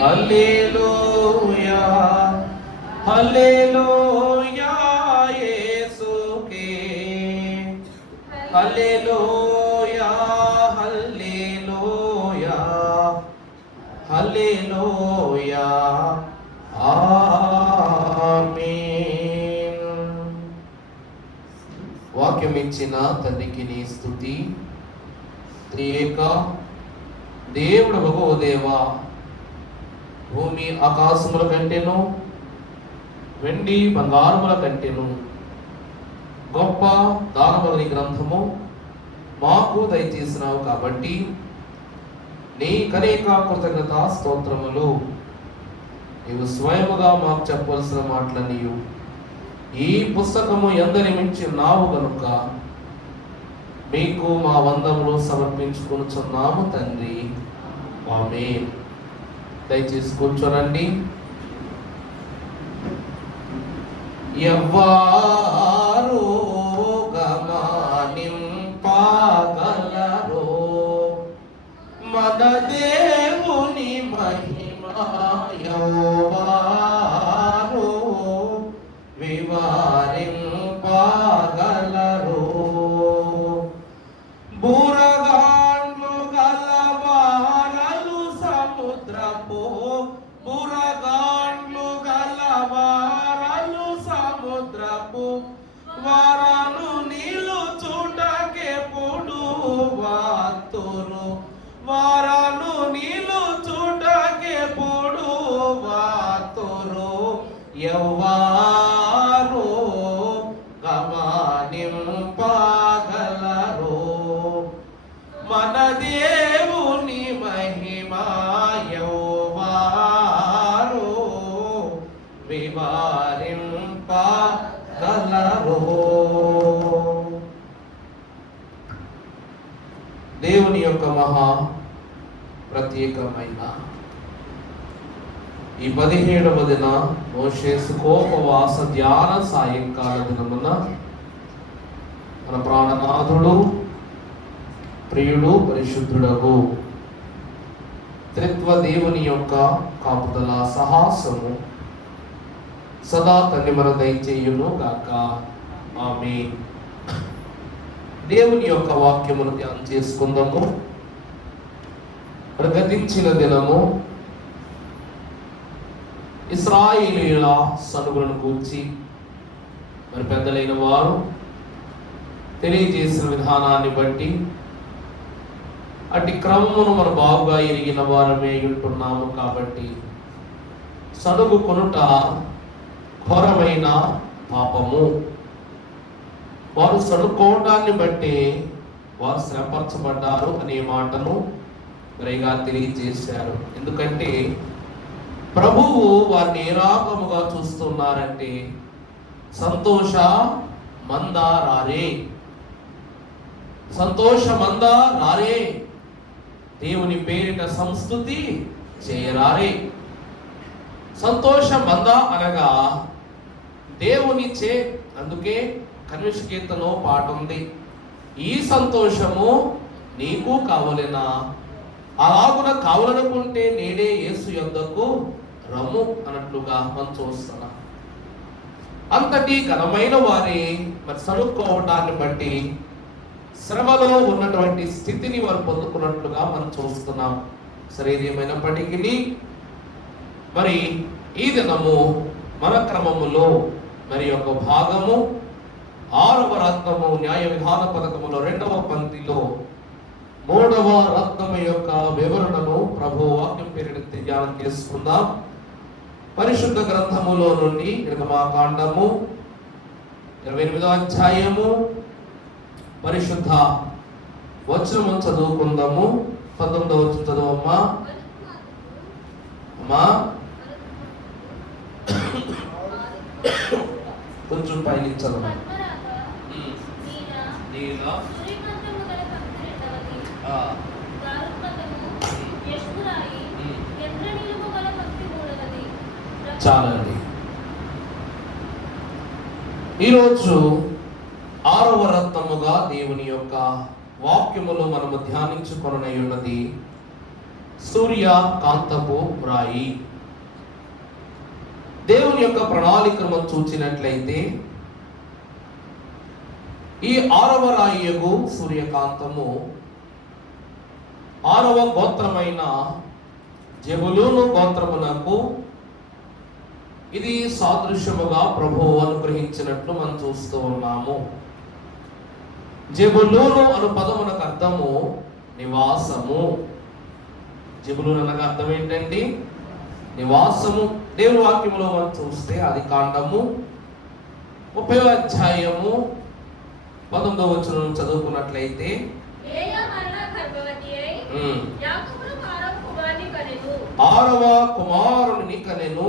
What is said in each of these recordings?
హల్లెలూయా హల్లెలూయా యేసుకే హల్లెలూయా హల్లెలూయా హల్లెలూయా ఆమేన్. వాక్యం ఇచ్చిన తండ్రికి నీ స్తుతి. త్రియేక దేవుడు భగవదేవా, భూమి ఆకాశముల కంటేను వెండి బంగారముల కంటేను గొప్ప దానములని గ్రంథము మాకు దయచేసినావు కాబట్టి నీ కనేక కృతజ్ఞత స్తోత్రములు. నీవు స్వయముగా మాకు చెప్పవలసిన మాటలని ఈ పుస్తకము ఎందరి మించి నావు కనుక మీకు మా వందములు సమర్పించుకొనుచున్నాము తండ్రి. ఆమేన్. దయచేసి కూర్చోనండి. ఎవ్వారు గమనింపగలరో మన దేవుని మహిమ, ఎవ్వారు వివరింపగలరో. బురగాండ్లు గలవారలు సముద్రపు, బురగాండ్లు గలవారలు సముద్రపు వారను నీళ్ళు చూడకెప్పుడు వాతురు, వారను నీళ్ళు చూడకెప్పుడు వాతురు. ఎవ్వారు గమనింపగలరో మన దేవుని మహిమ, ఎవ్వారు వివరింపగలరో. దేవుని యొక్క మహా ప్రత్యేకమైన ఈ 17వ దిన మోషే సుఖోపవాస ధ్యాన సాయంకాల దినమున మన ప్రాణనాథుడు ప్రియుడు పరిశుద్ధుడగు త్రిత్వ దేవుని యొక్క కాపుదల సహాసము సదా తండ్రి మన దయచేయును గాక. ఆమేన్. దేవుని యొక్క వాక్యమును ధ్యానం చేసుకుందాము. గతించిన దినము ఇశ్రాయేలీయుల సనుగులను గూర్చి మరి పెద్దలైన వారు తెలియజేసిన విధానాన్ని బట్టి అట్టి క్రమమును మనం బాగుగా ఎరిగిన వారమే ఉంటున్నాము. కాబట్టి సనుగు కొనుట ఘోరమైన పాపము. వారు సనుక్కోవటాన్ని బట్టి వారు శ్రమపరచబడ్డారు అనే మాటను మరిగా తెలియజేశారు. ఎందుకంటే ప్రభువు వారిని ఏ రకముగా చూస్తున్నారంటే సంతోష మందారారే, సంతోష మందారారే, దేవుని పేరిట సంస్తుతి చేయరారే. సంతోష మంద అనగా దేవుని చే. అందుకే కనిష్క కీర్తనలో పాట ఉంది, ఈ సంతోషము నీకు కావలెనా, అలాగున కావాలనుకుంటే నేడే యేసు యొద్దకు రమ్ము అన్నట్లుగా మనం చూస్తున్నాం. అంతటి ఘనమైన వారి మరి సనుక్కోవటాన్ని బట్టి శ్రమలో ఉన్నటువంటి స్థితిని వారు పొందుకున్నట్లుగా మనం చూస్తున్నాం. సరే, ఏమైనప్పటికీ మరి ఈ దినము మన క్రమములో మరి ఒక భాగము 6వ రత్నము న్యాయ విధాన పథకములో 2వ పంక్తిలో 3వ రత్నము యొక్క వివరణను ప్రభు వాక్యం పేరిట ధ్యానం చేసుకుందాం. పరిశుద్ధ గ్రంథములో నుండి నిర్గమాకాండము 28వ అధ్యాయము పరిశుద్ధ వచనము చదువుకుందాము. 19వ వచనం చదువమ్మా. అమ్మా కొంచెం పైన చదువు. చాలండి. ఈరోజు 6వ రత్నముగా దేవుని యొక్క వాక్యములో మనము ధ్యానించుకొనై ఉన్నది సూర్యకాంతపు రాయి. దేవుని యొక్క ప్రణాళికను చూచినట్లయితే ఈ 6వ రాయియగు సూర్యకాంతము 6వ గోత్రమైన జెబులూను గోత్రమునకు ఇది సాదృశ్యముగా ప్రభువు అనుగ్రహించినట్లు మనం చూస్తూ ఉన్నాము. జెబులూను అను పదమునకు అర్థము నివాసము. జెబులూను అనగా అర్థం ఏంటండి? నివాసము. దేవుని వాక్యములో మనం చూస్తే ఆదికాండము 30వ అధ్యాయము 19వ వచనం చదువుకున్నట్లయితే, ఆరవ కుమారుని కనెను.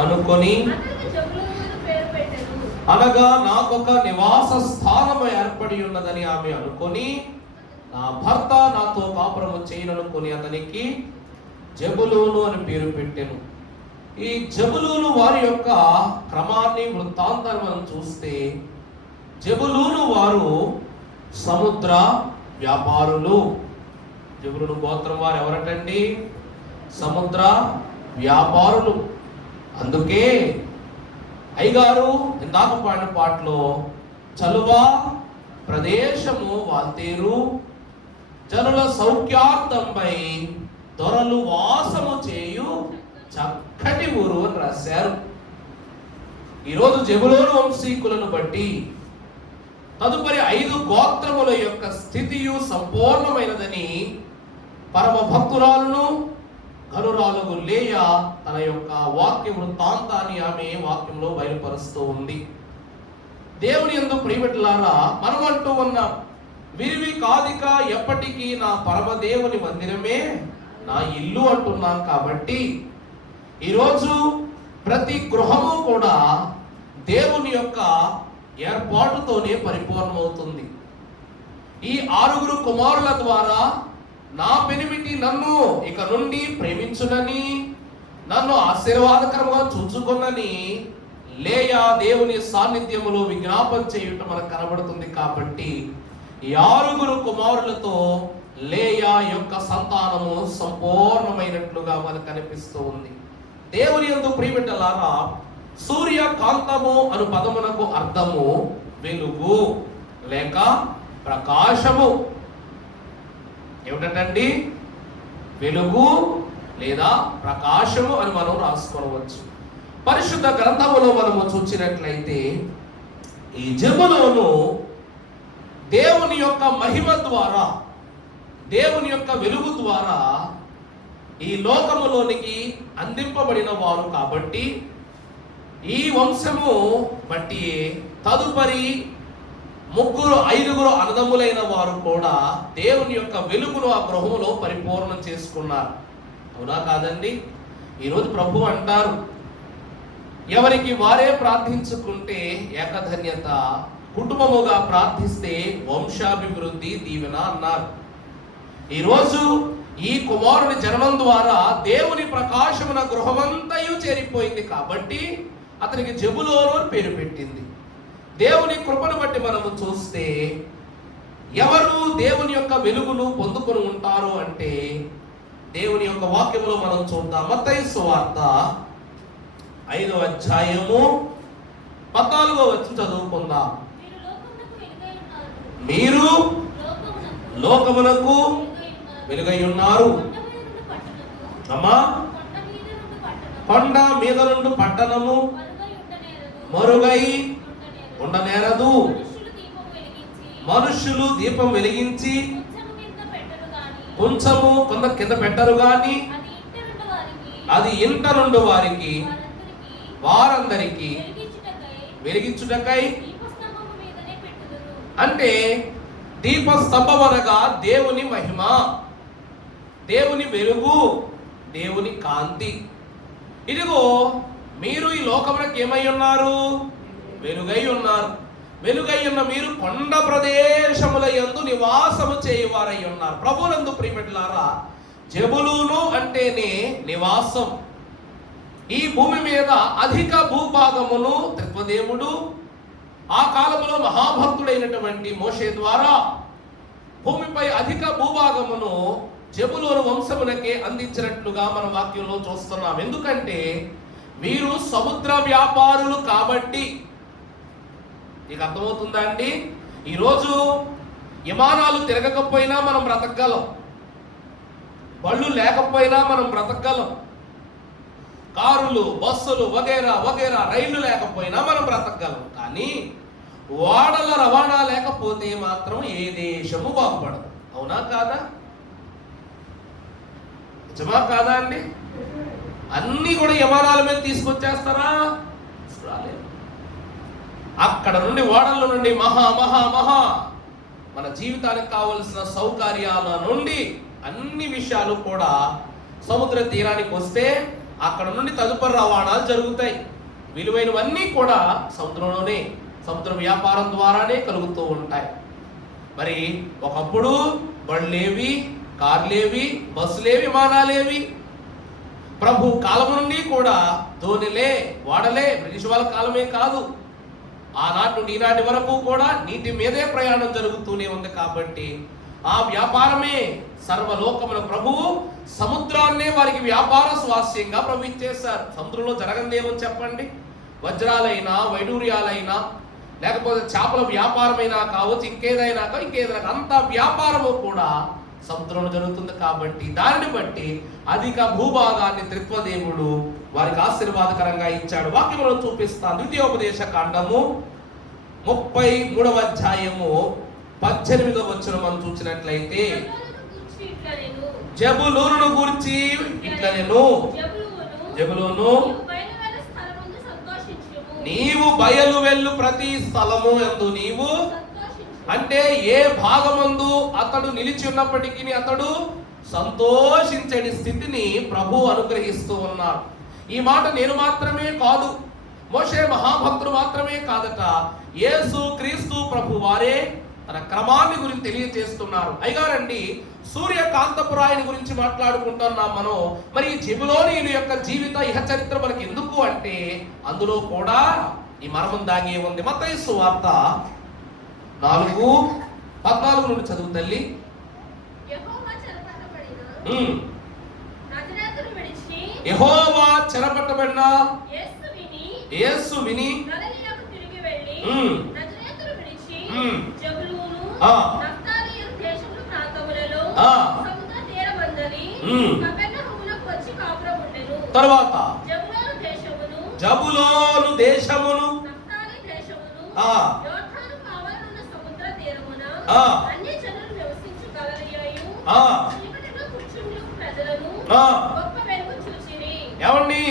అనుకొని అనగా నాకొక నివాస స్థానము ఏర్పడి ఉన్నదని ఆమె అనుకొని, నా భర్త నాతో కాపురము చేయననుకొని అతనికి జెబులూను అని పేరు పెట్టెను. ఈ జెబులూను వారి యొక్క క్రమాన్ని, వృత్తాంతాన్ని మనం చూస్తే, జెబులూను వారు సముద్ర వ్యాపారులు. జెబులూను గోత్రం వారు ఎవరటండి? సముద్ర వ్యాపారులు. అందుకే అయ్యగారు ఇందాక పాడిన పాటలో చలువ ప్రదేశము వాల్తేరు, జనుల సౌఖ్యార్థంపై దొరలు వాసము చేయు చక్కటి ఊరు అని రాశారు. ఈరోజు జెబులూను వంశీకులను బట్టి తదుపరి 5 గోత్రముల యొక్క స్థితియు సంపూర్ణమైనదని పరమ భక్తురాలను ఘనురాలుగు లేయా తన యొక్క వాక్య వృత్తాంతాన్ని ఆమె వాక్యంలో బయలుపరుస్తూ ఉంది. దేవుని యందు ప్రియబిడ్డలారా, మనమంటూ ఉన్న విరివి కాదిక ఎప్పటికీ నా పరమదేవుని మందిరమే నా ఇల్లు అంటున్నాం. కాబట్టి ఈరోజు ప్రతి గృహము కూడా దేవుని యొక్క ఏర్పాటుతోనే పరిపూర్ణమవుతుంది. ఈ 6 కుమారుల ద్వారా నా పెనిమిటి నన్ను ఇక నుండి ప్రేమించునని, నన్ను ఆశీర్వాదకరంగా చూచుకొనని లేయా దేవుని సాన్నిధ్యములో విజ్ఞాపన చేయుట మనకు కనబడుతుంది. కాబట్టి ఈ 6 కుమారులతో లేయా యొక్క సంతానము సంపూర్ణమైనట్లుగా మనకు కనిపిస్తూ ఉంది. దేవుని యందు ప్రియబిడ్డలారా, సూర్యకాంతము అను పదమునకు అర్థము వెలుగు లేక ప్రకాశము. ఏమిటండి? వెలుగు లేదా ప్రకాశము అని మనం రాసుకోవచ్చు. పరిశుద్ధ గ్రంథములో మనము చూచినట్లయితే ఈ జెబులూను దేవుని యొక్క మహిమ ద్వారా, దేవుని యొక్క వెలుగు ద్వారా ఈ లోకములోనికి అందింపబడిన వారు. కాబట్టి ఈ వంశము బట్టి తదుపరి 5 అన్నదమ్ములైన వారు కూడా దేవుని యొక్క వెలుగును ఆ గృహములో పరిపూర్ణం చేసుకున్నారు. అవునా కాదండి? ఈరోజు ప్రభు అంటారు, ఎవరికి వారే ప్రార్థించుకుంటే ఏకధన్యత, కుటుంబముగా ప్రార్థిస్తే వంశాభివృద్ధి దీవెన అన్నారు. ఈరోజు ఈ కుమారుని జన్మం ద్వారా దేవుని ప్రకాశమున గృహమంతయు చేరిపోయింది. కాబట్టి అతనికి జెబులూను అని పేరు పెట్టింది. దేవుని కృపను బట్టి మనము చూస్తే ఎవరు దేవుని యొక్క వెలుగును పొందుకొని ఉంటారు అంటే దేవుని యొక్క వాక్యములో మనం చూద్దాం. మత్తయి సువార్త 5వ అధ్యాయము 14వ వచనం చదువుకుందాం. మీరు లోకమునకు వెలుగై ఉన్నారు. అమ్మా, కొండ మీద నుండి పట్టణము మరుగై ఉండనేరదు. మనుషులు దీపం వెలిగించి కొంచెము కొంత కింద పెట్టరు గాని అది ఇంట నుండి వారికి వారందరికి వెలిగించుటకై. అంటే దీపస్తంభం అనగా దేవుని మహిమ, దేవుని వెలుగు, దేవుని కాంతి. ఇదిగో మీరు ఈ లోకమునకు ఏమై ఉన్నారు? వెలుగై ఉన్నారు. వెలుగై ఉన్న మీరు కొండ ప్రదేశముల యందు నివాసము చేయువారై ఉన్నారు. ప్రభునందు ప్రియబిడ్డలారా, జెబులూను అంటేనే నివాసం. ఈ భూమి మీద అధిక భూభాగమును త్రిత్వదేవుడు ఆ కాలంలో మహాభక్తుడైనటువంటి మోషే ద్వారా భూమిపై అధిక భూభాగమును జెబులూను వంశమునకే అందించినట్లుగా మన వాక్యంలో చూస్తున్నాం. ఎందుకంటే వీరు సముద్ర వ్యాపారులు కాబట్టి. నీకు అర్థమవుతుందా అండి? ఈరోజు విమానాలు తిరగకపోయినా మనం బ్రతకగలం, బళ్ళు లేకపోయినా మనం బ్రతకగలం, కారులు, బస్సులు వగేరా వగేరా రైళ్లు లేకపోయినా మనం బ్రతకగలం. కానీ ఓడల రవాణా లేకపోతే మాత్రం ఏ దేశము బాగుపడదు. అవునా కాదా? నిజమా కాదా అండి? అన్నీ కూడా విమానాల మీద తీసుకొచ్చేస్తారా? రాలేదు. అక్కడ నుండి ఓడల నుండి మహా మహా మహా మన జీవితానికి కావలసిన సౌకర్యాల నుండి అన్ని విషయాలు కూడా సముద్ర తీరానికి వస్తే అక్కడ నుండి తదుపరి రవాణాలు జరుగుతాయి. విలువైనవన్నీ కూడా సముద్రంలోనే, సముద్ర వ్యాపారం ద్వారానే కలుగుతూ ఉంటాయి. మరి ఒకప్పుడు బళ్ళేవి, కార్లేవి, బస్సులేవి, విమానాలేవి. ప్రభు కాలం నుండి కూడా ధోనిలే, ఓడలే. బ్రిటిష్ వాళ్ళ కాలమే కాదు, ఆనాటి నుండి ఈనాటి వరకు కూడా నీటి మీదే ప్రయాణం జరుగుతూనే ఉంది. కాబట్టి ఆ వ్యాపారమే సర్వలోకముల ప్రభువు సముద్రాన్నే వారికి వ్యాపార స్వాస్యంగా ప్రభు ఇచ్చేశారు. సముద్రంలో జరగందేమని చెప్పండి? వజ్రాలైనా, వైడూర్యాలైనా, లేకపోతే చేపల వ్యాపారమైనా కావచ్చు, ఇంకేదైనా అంత వ్యాపారము కూడా సముద్రంలో జరుగుతుంది. కాబట్టి దానిని బట్టి అధిక భూభాగాన్ని త్రిత్వదేవుడు వారికి ఆశీర్వాదకరంగా ఇచ్చాడు. వాక్యంలో చూపిస్తాను. ద్వితీయోపదేశ కాండము 33వ అధ్యాయము 18వ వచనం మనం చూసినట్లయితే, జెబులూనును గూర్చి ఇట్లనెను, జెబులూను నీవు బయలు వెళ్ళు ప్రతి స్థలము యందు నీవు, అంటే ఏ భాగమందు అతడు నిలిచి ఉన్నప్పటికీ అతడు సంతోషించని స్థితిని ప్రభు అనుగ్రహిస్తూ ఉన్నాడు. ఈ మాట నేను మాత్రమే కాదు, మోషే మహాభక్తుడు మాత్రమే కాదట, యేసు క్రీస్తు ప్రభు వారే తన క్రమాన్ని గురించి తెలియజేస్తున్నారు. అయ్యారండి, సూర్యకాంతపురాయని గురించి మాట్లాడుకుంటున్నాం మనం. మరి జెబులూనీయుల యొక్క జీవిత ఇహ చరిత్ర మనకి ఎందుకు అంటే అందులో కూడా ఈ మర్మం దాగి ఉంది. మత్తయి సువార్త 4:14 నుండి చదువు తల్లి. యెహోవా చెరపట్టబడిన యేసు విని తర్వాత జబులోను దేశమును ఏమండి,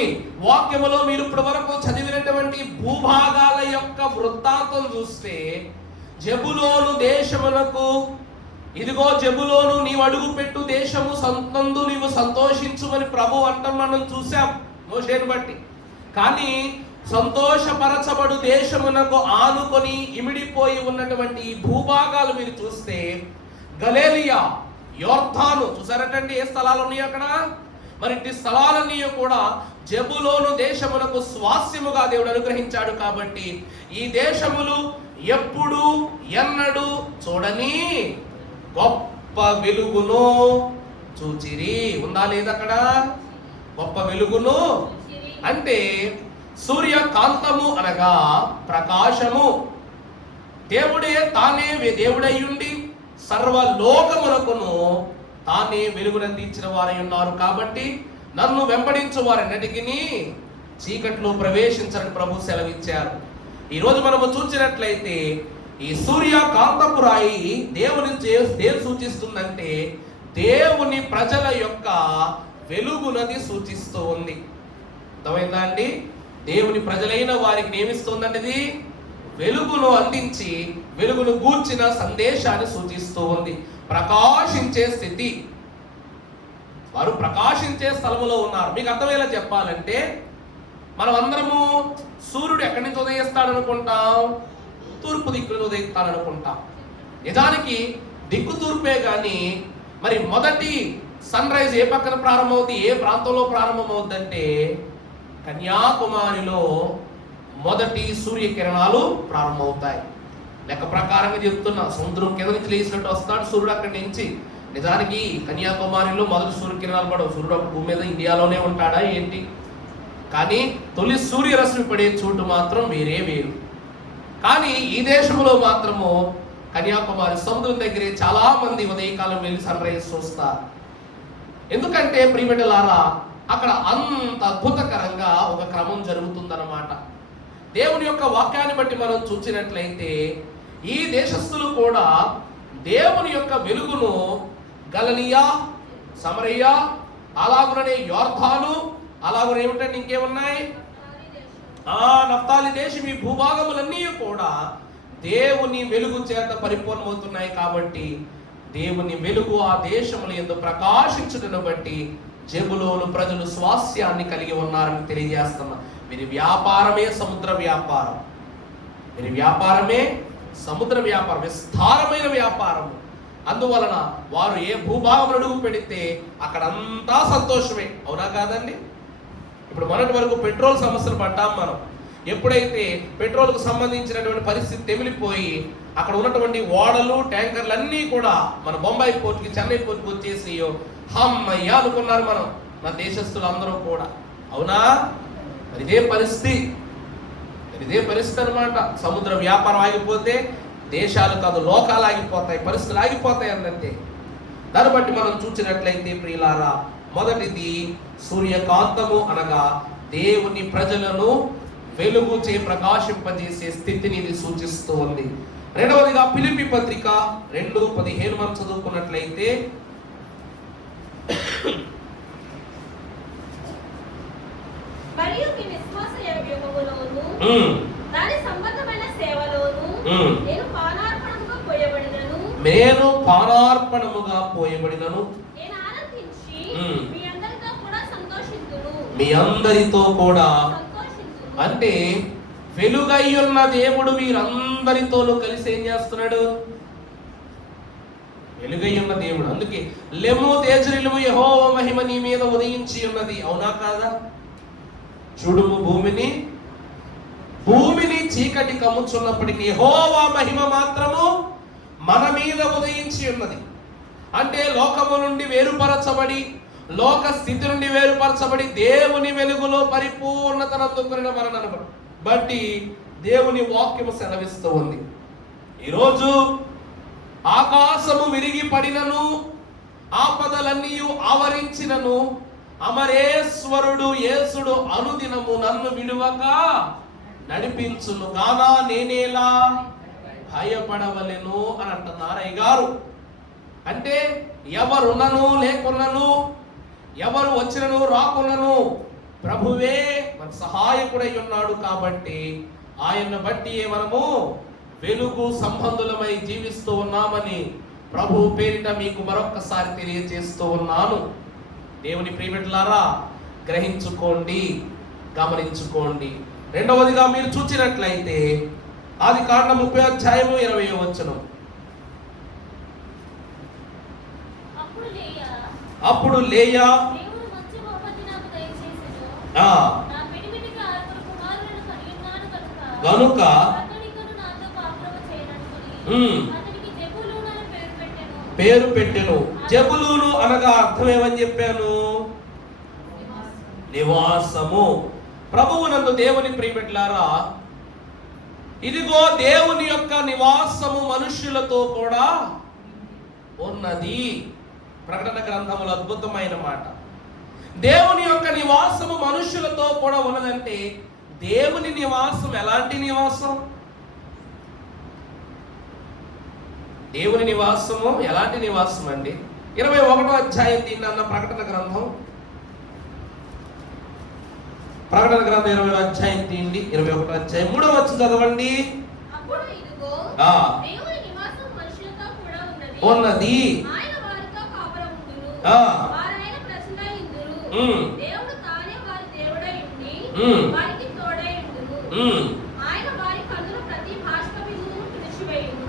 వాక్యములో మీరు ఇప్పటి వరకు చదివినటువంటి భూభాగాల యొక్క వృత్తాంతం చూస్తే జెబులోను దేశమునకు, ఇదిగో జెబులోను నీవు అడుగు పెట్టు దేశము సంతందు నీవు సంతోషించుమని ప్రభు అంటాం మనం చూసాం మోషేను బట్టి. కానీ సంతోషపరచబడు దేశమునకు ఆనుకొని ఇమిడిపోయి ఉన్నటువంటి ఈ భూభాగాలు మీరు చూస్తే గలిలయ, యోర్దాను చూసారటండి ఏ స్థలాలు ఉన్నాయి అక్కడ. మరి ఇట్టి స్థలాలన్నీ కూడా జెబులోను దేశమునకు స్వాస్యముగా దేవుడు అనుగ్రహించాడు. కాబట్టి ఈ దేశములు ఎప్పుడు ఎన్నడు చూడని గొప్ప వెలుగును చూచిరి. ఉందా లేదా అక్కడ? గొప్ప వెలుగును అంటే సూర్యకాంతము అనగా ప్రకాశము. దేవుడే తానే దేవుడయ్యుండి సర్వలోకమునకును తానే వెలుగునందించిన వారై ఉన్నారు. కాబట్టి నన్ను వెంబడించు వారన్నిటికీ చీకట్లో ప్రవేశించని ప్రభు సెలవిచ్చారు. ఈరోజు మనము చూసినట్లయితే ఈ సూర్యకాంతపు రాయి దేని సూచిస్తుందంటే దేవుని ప్రజల యొక్క వెలుగునది సూచిస్తూ ఉంది. అర్థమైందా అండి? దేవుని ప్రజలైన వారికి ఏమిస్తుందండి? ఇది వెలుగును అందించి వెలుగును గూర్చిన సందేశాన్ని సూచిస్తూ ఉంది. ప్రకాశించే స్థితి, వారు ప్రకాశించే స్థలములో ఉన్నారు. మీకు అర్థమయ్యేలా చెప్పాలంటే మనం అందరము సూర్యుడు ఎక్కడి నుంచి ఉదయిస్తాడనుకుంటాం? తూర్పు దిక్కును ఉదయిస్తాడనుకుంటాం. నిజానికి దిక్కు తూర్పే కానీ మరి మొదటి సన్ రైజ్ ఏ పక్కన ప్రారంభమవుతుంది, ఏ ప్రాంతంలో ప్రారంభమవుతుందంటే కన్యాకుమారిలో మొదటి సూర్యకిరణాలు ప్రారంభమవుతాయి. లెక్క ప్రకారంగా చెప్తున్నా, సముద్రం కింద నుంచి లేచినట్టు వస్తాడు సూర్యుడు అక్కడి నుంచి. నిజానికి కన్యాకుమారిలో మొదటి సూర్యకిరణాలు పడవు. సూర్యుడు ఒక భూమి మీద ఇండియాలోనే ఉంటాడా ఏంటి? కానీ తొలి సూర్యరశ్మి పడే చోటు మాత్రం వేరు. కానీ ఈ దేశంలో మాత్రము కన్యాకుమారి సముద్రం దగ్గరే చాలా మంది ఉదయకాలం వెళ్ళి సన్ రైజ్ చూస్తారు. ఎందుకంటే ప్రియబిడ్డలారా, అక్కడ అంత అద్భుతకరంగా ఒక క్రమం జరుగుతుందన్నమాట. దేవుని యొక్క వాక్యాన్ని బట్టి మనం చూసినట్లయితే ఈ దేశస్థులు కూడా దేవుని యొక్క వెలుగును గలిలయ, సమరయ, అలాగునే యోర్దాను, అలాగునే ఏమిటంటే ఇంకేమున్నాయి, నఫ్తాలి దేశం, ఈ భూభాగములన్నీ కూడా దేవుని వెలుగు చేత పరిపూర్ణమవుతున్నాయి. కాబట్టి దేవుని వెలుగు ఆ దేశముల యందు ప్రకాశించుటను బట్టి జెబులూను ప్రజలు స్వాస్యాన్ని కలిగి ఉన్నారని తెలియజేస్తున్నా. వీరి వ్యాపారమే సముద్ర వ్యాపారం. వీరి వ్యాపారమే సముద్ర వ్యాపారం, విస్తారమైన వ్యాపారం. అందువలన వారు ఏ భూభాగం అడుగు పెడితే అక్కడంతా సంతోషమే. అవునా కాదండి? ఇప్పుడు మొన్నటి వరకు పెట్రోల్ సమస్యలు పడ్డాం మనం. ఎప్పుడైతే పెట్రోల్కు సంబంధించినటువంటి పరిస్థితి తెమిలిపోయి అక్కడ ఉన్నటువంటి ఓడలు, ట్యాంకర్లు అన్నీ కూడా మన బొంబాయి పోర్టుకి, చెన్నై పోర్టుకి వచ్చేసియో, హమ్మయ్య అనుకున్నారు మనం, మన దేశస్తులు అందరూ కూడా. అవునా? మరి ఇదే పరిస్థితి అనమాట. సముద్ర వ్యాపారం ఆగిపోతే దేశాలు కాదు, లోకాలు ఆగిపోతాయి, పరిస్థితులు ఆగిపోతాయి అన్నట్టే. దాన్ని బట్టి మనం చూసినట్లయితే ప్రియులారా, మొదటిది సూర్యకాంతము అనగా దేవుని ప్రజలను వెలుగు చే ప్రకాశింపజేసే స్థితిని ఇది సూచిస్తూ ఉంది. రెండవదిగా ఫిలిప్పీ పత్రిక 2:15 మనం చదువుకున్నట్లయితే, మరియు మీ విశ్వాస యోగ్యములోను దాని సంబంధమైన సేవలోను నేను పానార్పణముగా పోయబడినను నేను ఆనందించి మీ అందరితో కూడా సంతోషింతును. అంటే వెలుగయ్యున్న దేవుడు వీరందరితోనూ కలిసి ఏం చేస్తున్నాడు? వెలుగయ్యున్న దేవుడు. అందుకే లెమ్ము తేజరిల్లుము, యెహోవా మహిమ నీ మీద ఉదయించి ఉన్నది. అవునా కాదా? చూడుము భూమిని చీకటి కమ్ముచున్నప్పటికీ యెహోవా మహిమ మాత్రము మన మీద ఉదయించి ఉన్నది. అంటే లోకము నుండి వేరుపరచబడి, లోక స్థితి నుండి వేరుపరచబడి దేవుని వెలుగులో పరిపూర్ణతనందుకున్న మనను బట్టి దేవుని వాక్యము సెలవిస్తూ ఉంది. ఈరోజు ఆకాశము విరిగి పడినను, ఆపదలన్నీ ఆవరించినను, అమరేశ్వరుడు యేసుడు అనుదినము నన్ను విడువక నడిపించును గానా నేనేలా భయపడవలెను అని అంటున్నారు అయ్యగారు. అంటే ఎవరున్నను లేకున్నను, ఎవరు వచ్చినను రాకున్నను ప్రభువే మన సహాయకుడై ఉన్నాడు. కాబట్టి ఆయన్ను బట్టి మనము వెలుగు సంబంధులమై జీవిస్తూ ఉన్నామని ప్రభు పేరిట మీకు మరొక్కసారి తెలియజేస్తూ ఉన్నాను. దేవుని ప్రియబిడ్డలారా, గ్రహించుకోండి, గమనించుకోండి. రెండవదిగా మీరు చూచినట్లయితే ఆదికాండం 30:20 అప్పుడు లేయా గనుక పేరు పెట్టెను. జెబులూను అనగా అర్థం ఏమని చెప్పాను? నివాసము. ప్రభువునందు దేవుని ప్రియబిడ్డలారా, ఇదిగో దేవుని యొక్క నివాసము మనుష్యులతో కూడా ఉన్నది. ప్రకటన గ్రంథములో అద్భుతమైన మాట. దేవుని యొక్క నివాసము మనుష్యులతో కూడా ఉన్నదంటే దేవుని నివాసం ఎలాంటి నివాసం? దేవుని నివాసము ఎలాంటి నివాసం అండి? 21వ అధ్యాయం దీన్ని అన్న ప్రకటన గ్రంథం 20వ అధ్యాయం తీయండి. 21వ అధ్యాయం 3వ వచనం చదవండి. ఉన్నది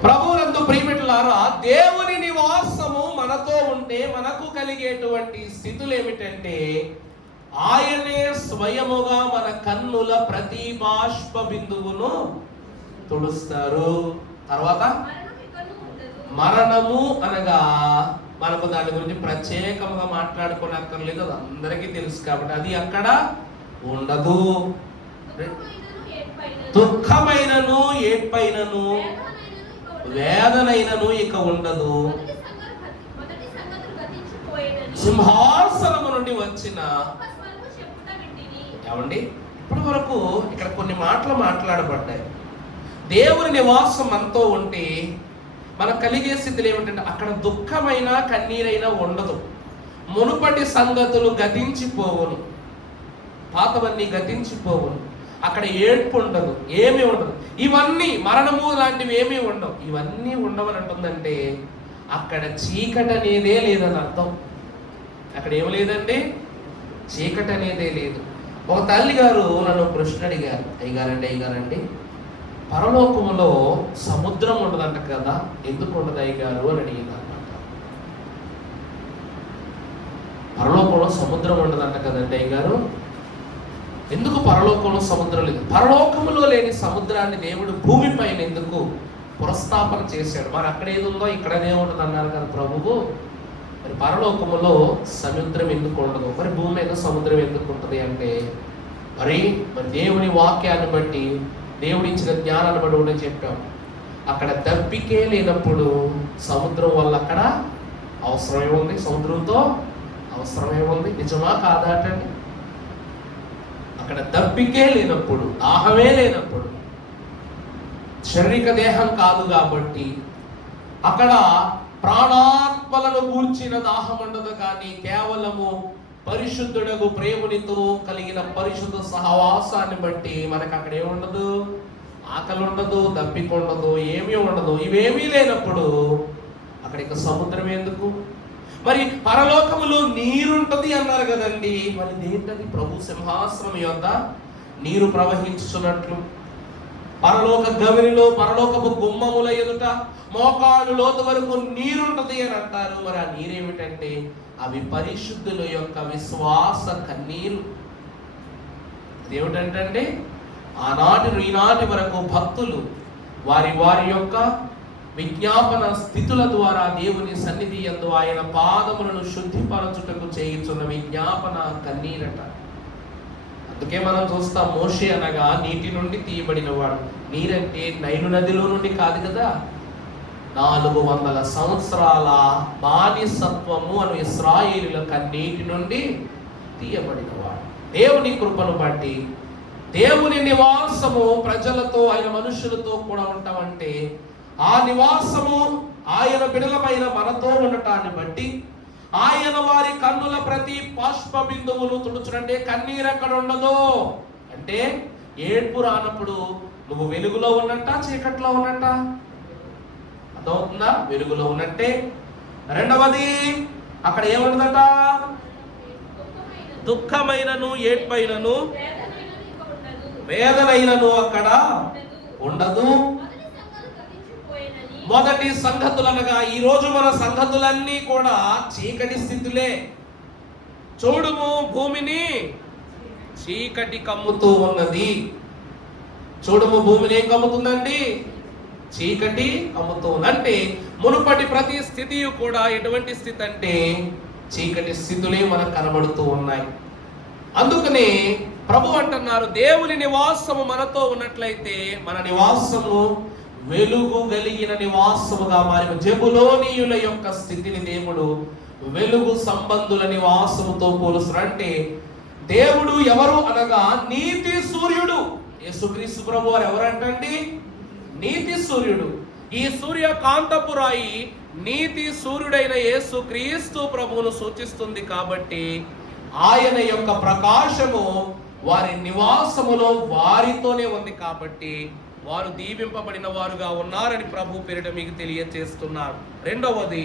ప్రభువునందు ప్రియబిడ్డలారా, దేవుని నివాసము మనతో ఉంటే మనకు కలిగేటువంటి స్థితులు ఏమిటంటే ఆయనే స్వయముగా మన కన్నుల ప్రతి బాష్ప బిందువును తుడుస్తారు. తర్వాత మరణము అనగా మనకు దాని గురించి ప్రత్యేకంగా మాట్లాడుకోనక్కర్లేదు, అది అందరికీ తెలుసు కాబట్టి అది అక్కడ ఉండదు. దుఃఖమైనను ఏడ్పైనను వేదనైనను ఇక ఉండదు. సింహాసనము నుండి వచ్చిన ఏమండి, ఇప్పటి వరకు ఇక్కడ కొన్ని మాటలు మాట్లాడబడ్డాయి. దేవుని నివాసం మనతో ఉంటే మనకు కలిగే స్థితిలో ఏమిటంటే అక్కడ దుఃఖమైన కన్నీరైనా ఉండదు. మునుపటి సంగతులు గతించిపోవును, పాతవన్నీ గతించిపోవును. అక్కడ ఏడ్పు ఉండదు, ఏమీ ఉండదు. ఇవన్నీ మరణము లాంటివి ఏమీ ఉండవు. ఇవన్నీ ఉండవని అంటుందంటే అక్కడ చీకటి అనేదే లేదని అర్థం. అక్కడ ఏమి లేదండి, చీకటి అనేదే లేదు. ఒక తల్లి గారు నన్ను ప్రశ్న అడిగారు, అయ్యగారండి పరలోకములో సముద్రం ఉండదంట కదా, ఎందుకు ఉండదు అయ్యగారు అని అడిగింది అనమాట. పరలోకంలో సముద్రం ఉండదంట కదండి అయ్యగారు, ఎందుకు పరలోకంలో సముద్రం లేదు? పరలోకములో లేని సముద్రాన్ని దేవుడు భూమిపైన ఎందుకు పునఃస్థాపన చేశాడు? మరి అక్కడ ఏది ఉందో ఇక్కడనే ఉండదు అన్నారు కదా ప్రభువు. మరి పరలోకములో సముద్రం ఎందుకు ఉండదు, మరి భూమి మీద సముద్రం ఎందుకు ఉంటుంది అంటే మరి దేవుని వాక్యాన్ని బట్టి, దేవుడు ఇచ్చిన జ్ఞానాన్ని బట్టి కూడా చెప్పాం. అక్కడ దప్పికే లేనప్పుడు సముద్రం వల్ల అక్కడ అవసరమే ఉంది, సముద్రంతో అవసరమే ఉంది. నిజమా కాదా అండి? అక్కడ దప్పికే లేనప్పుడు, దాహమే లేనప్పుడు, శారీరక దేహం కాదు కాబట్టి అక్కడ ప్రాణాత్మలను కూర్చిన దాహం ఉండదు, కానీ కేవలము పరిశుద్ధుడగు ప్రేమునితో కలిగిన పరిశుద్ధ సహవాసాన్ని బట్టి మనకు అక్కడ ఏముండదు, ఆకలి ఉండదు, దప్పిక ఉండదు, ఏమీ ఉండదు. ఇవేమీ లేనప్పుడు అక్కడ ఇక సముద్రం ఎందుకు? మరి పరలోకములో నీరుంటది అన్నారు కదండి, మరి దేంటది? ప్రభు సింహాసనం యొద్ద నీరు ప్రవహించుచున్నట్లు పరలోక గవినిలో, పరలోకపు గుమ్మముల ఎదుట మోకాలు లోతు వరకు నీరుంటది అని అంటారు. మరి ఆ నీరేమిటంటే అవి పరిశుద్ధుల యొక్క విశ్వాస కన్నీరు. అదేమిటంటే ఆనాటి ఈనాటి వరకు భక్తులు వారి వారి యొక్క విజ్ఞాపన స్థితుల ద్వారా దేవుని సన్నిధి యందు ఆయన పాదములను శుద్ధిపరచుటకు చేయుచున్న విజ్ఞాపన కన్నీరట. అందుకే మనం చూస్తాం, మోషే అనగా నీటి నుండి తీయబడిన వాడు. నీరంటే నైలు నదిలో నుండి కాదు కదా, 400 సంవత్సరాల బానిసత్వము అను ఇశ్రాయేలుల కన్నీటి నుండి తీయబడిన వాడు. దేవుని కృపను బట్టి దేవుని నివాసము ప్రజలతో, ఆయన మనుషులతో కూడా ఉంటామంటే ఆ నివాసము ఆయన బిడలమైన మనతో ఉండటాన్ని బట్టి ఆయన వారి కన్నుల ప్రతి బాష్ప బిందువును తుడుచునంటే కన్నీరు ఎక్కడ ఉండదు అంటే ఏడ్పు రానప్పుడు నువ్వు వెలుగులో ఉన్నట్ట, చీకట్లో ఉన్నట్ట? అర్థమవుతుందా? వెలుగులో ఉన్నట్టే. రెండవది అక్కడ ఏముండదట? దుఃఖమైనను ఏడ్పైనను వేదనైనను అక్కడ ఉండదు. మొదటి సంగతులు అనగా ఈ రోజు మన సంగతులన్నీ కూడా చీకటి స్థితులే. చూడుము, భూమిని చీకటి కమ్ముతూ ఉన్నది. చూడుము, భూమిని ఏం కమ్ముతుందండి? చీకటి కమ్ముతూ ఉంది. అంటే మునుపటి ప్రతి స్థితి కూడా ఎటువంటి స్థితి అంటే చీకటి స్థితులే మనకు కనబడుతూ ఉన్నాయి. అందుకనే ప్రభు అంటున్నారు, దేవుని నివాసము మనతో ఉన్నట్లయితే మన నివాసము వెలుగు కలిగిన నివాసముగా మారి. జెబులోనీయుల యొక్క స్థితిని దేవుడు వెలుగు సంబంధుల నివాసముతో పోలుస్తారు. అంటే దేవుడు ఎవరు అనగా నీతి సూర్యుడు. యేసుక్రీస్తు ప్రభు వారు ఎవరంటండి? నీతి సూర్యుడు. ఈ సూర్యకాంతపు రాయి నీతి సూర్యుడైన యేసుక్రీస్తు ప్రభువును సూచిస్తుంది. కాబట్టి ఆయన యొక్క ప్రకాశము వారి నివాసములో వారితోనే ఉంది. కాబట్టి వారు దీవింపబడిన వారుగా ఉన్నారని ప్రభు పేరిట మీకు తెలియజేస్తున్నారు. రెండవది,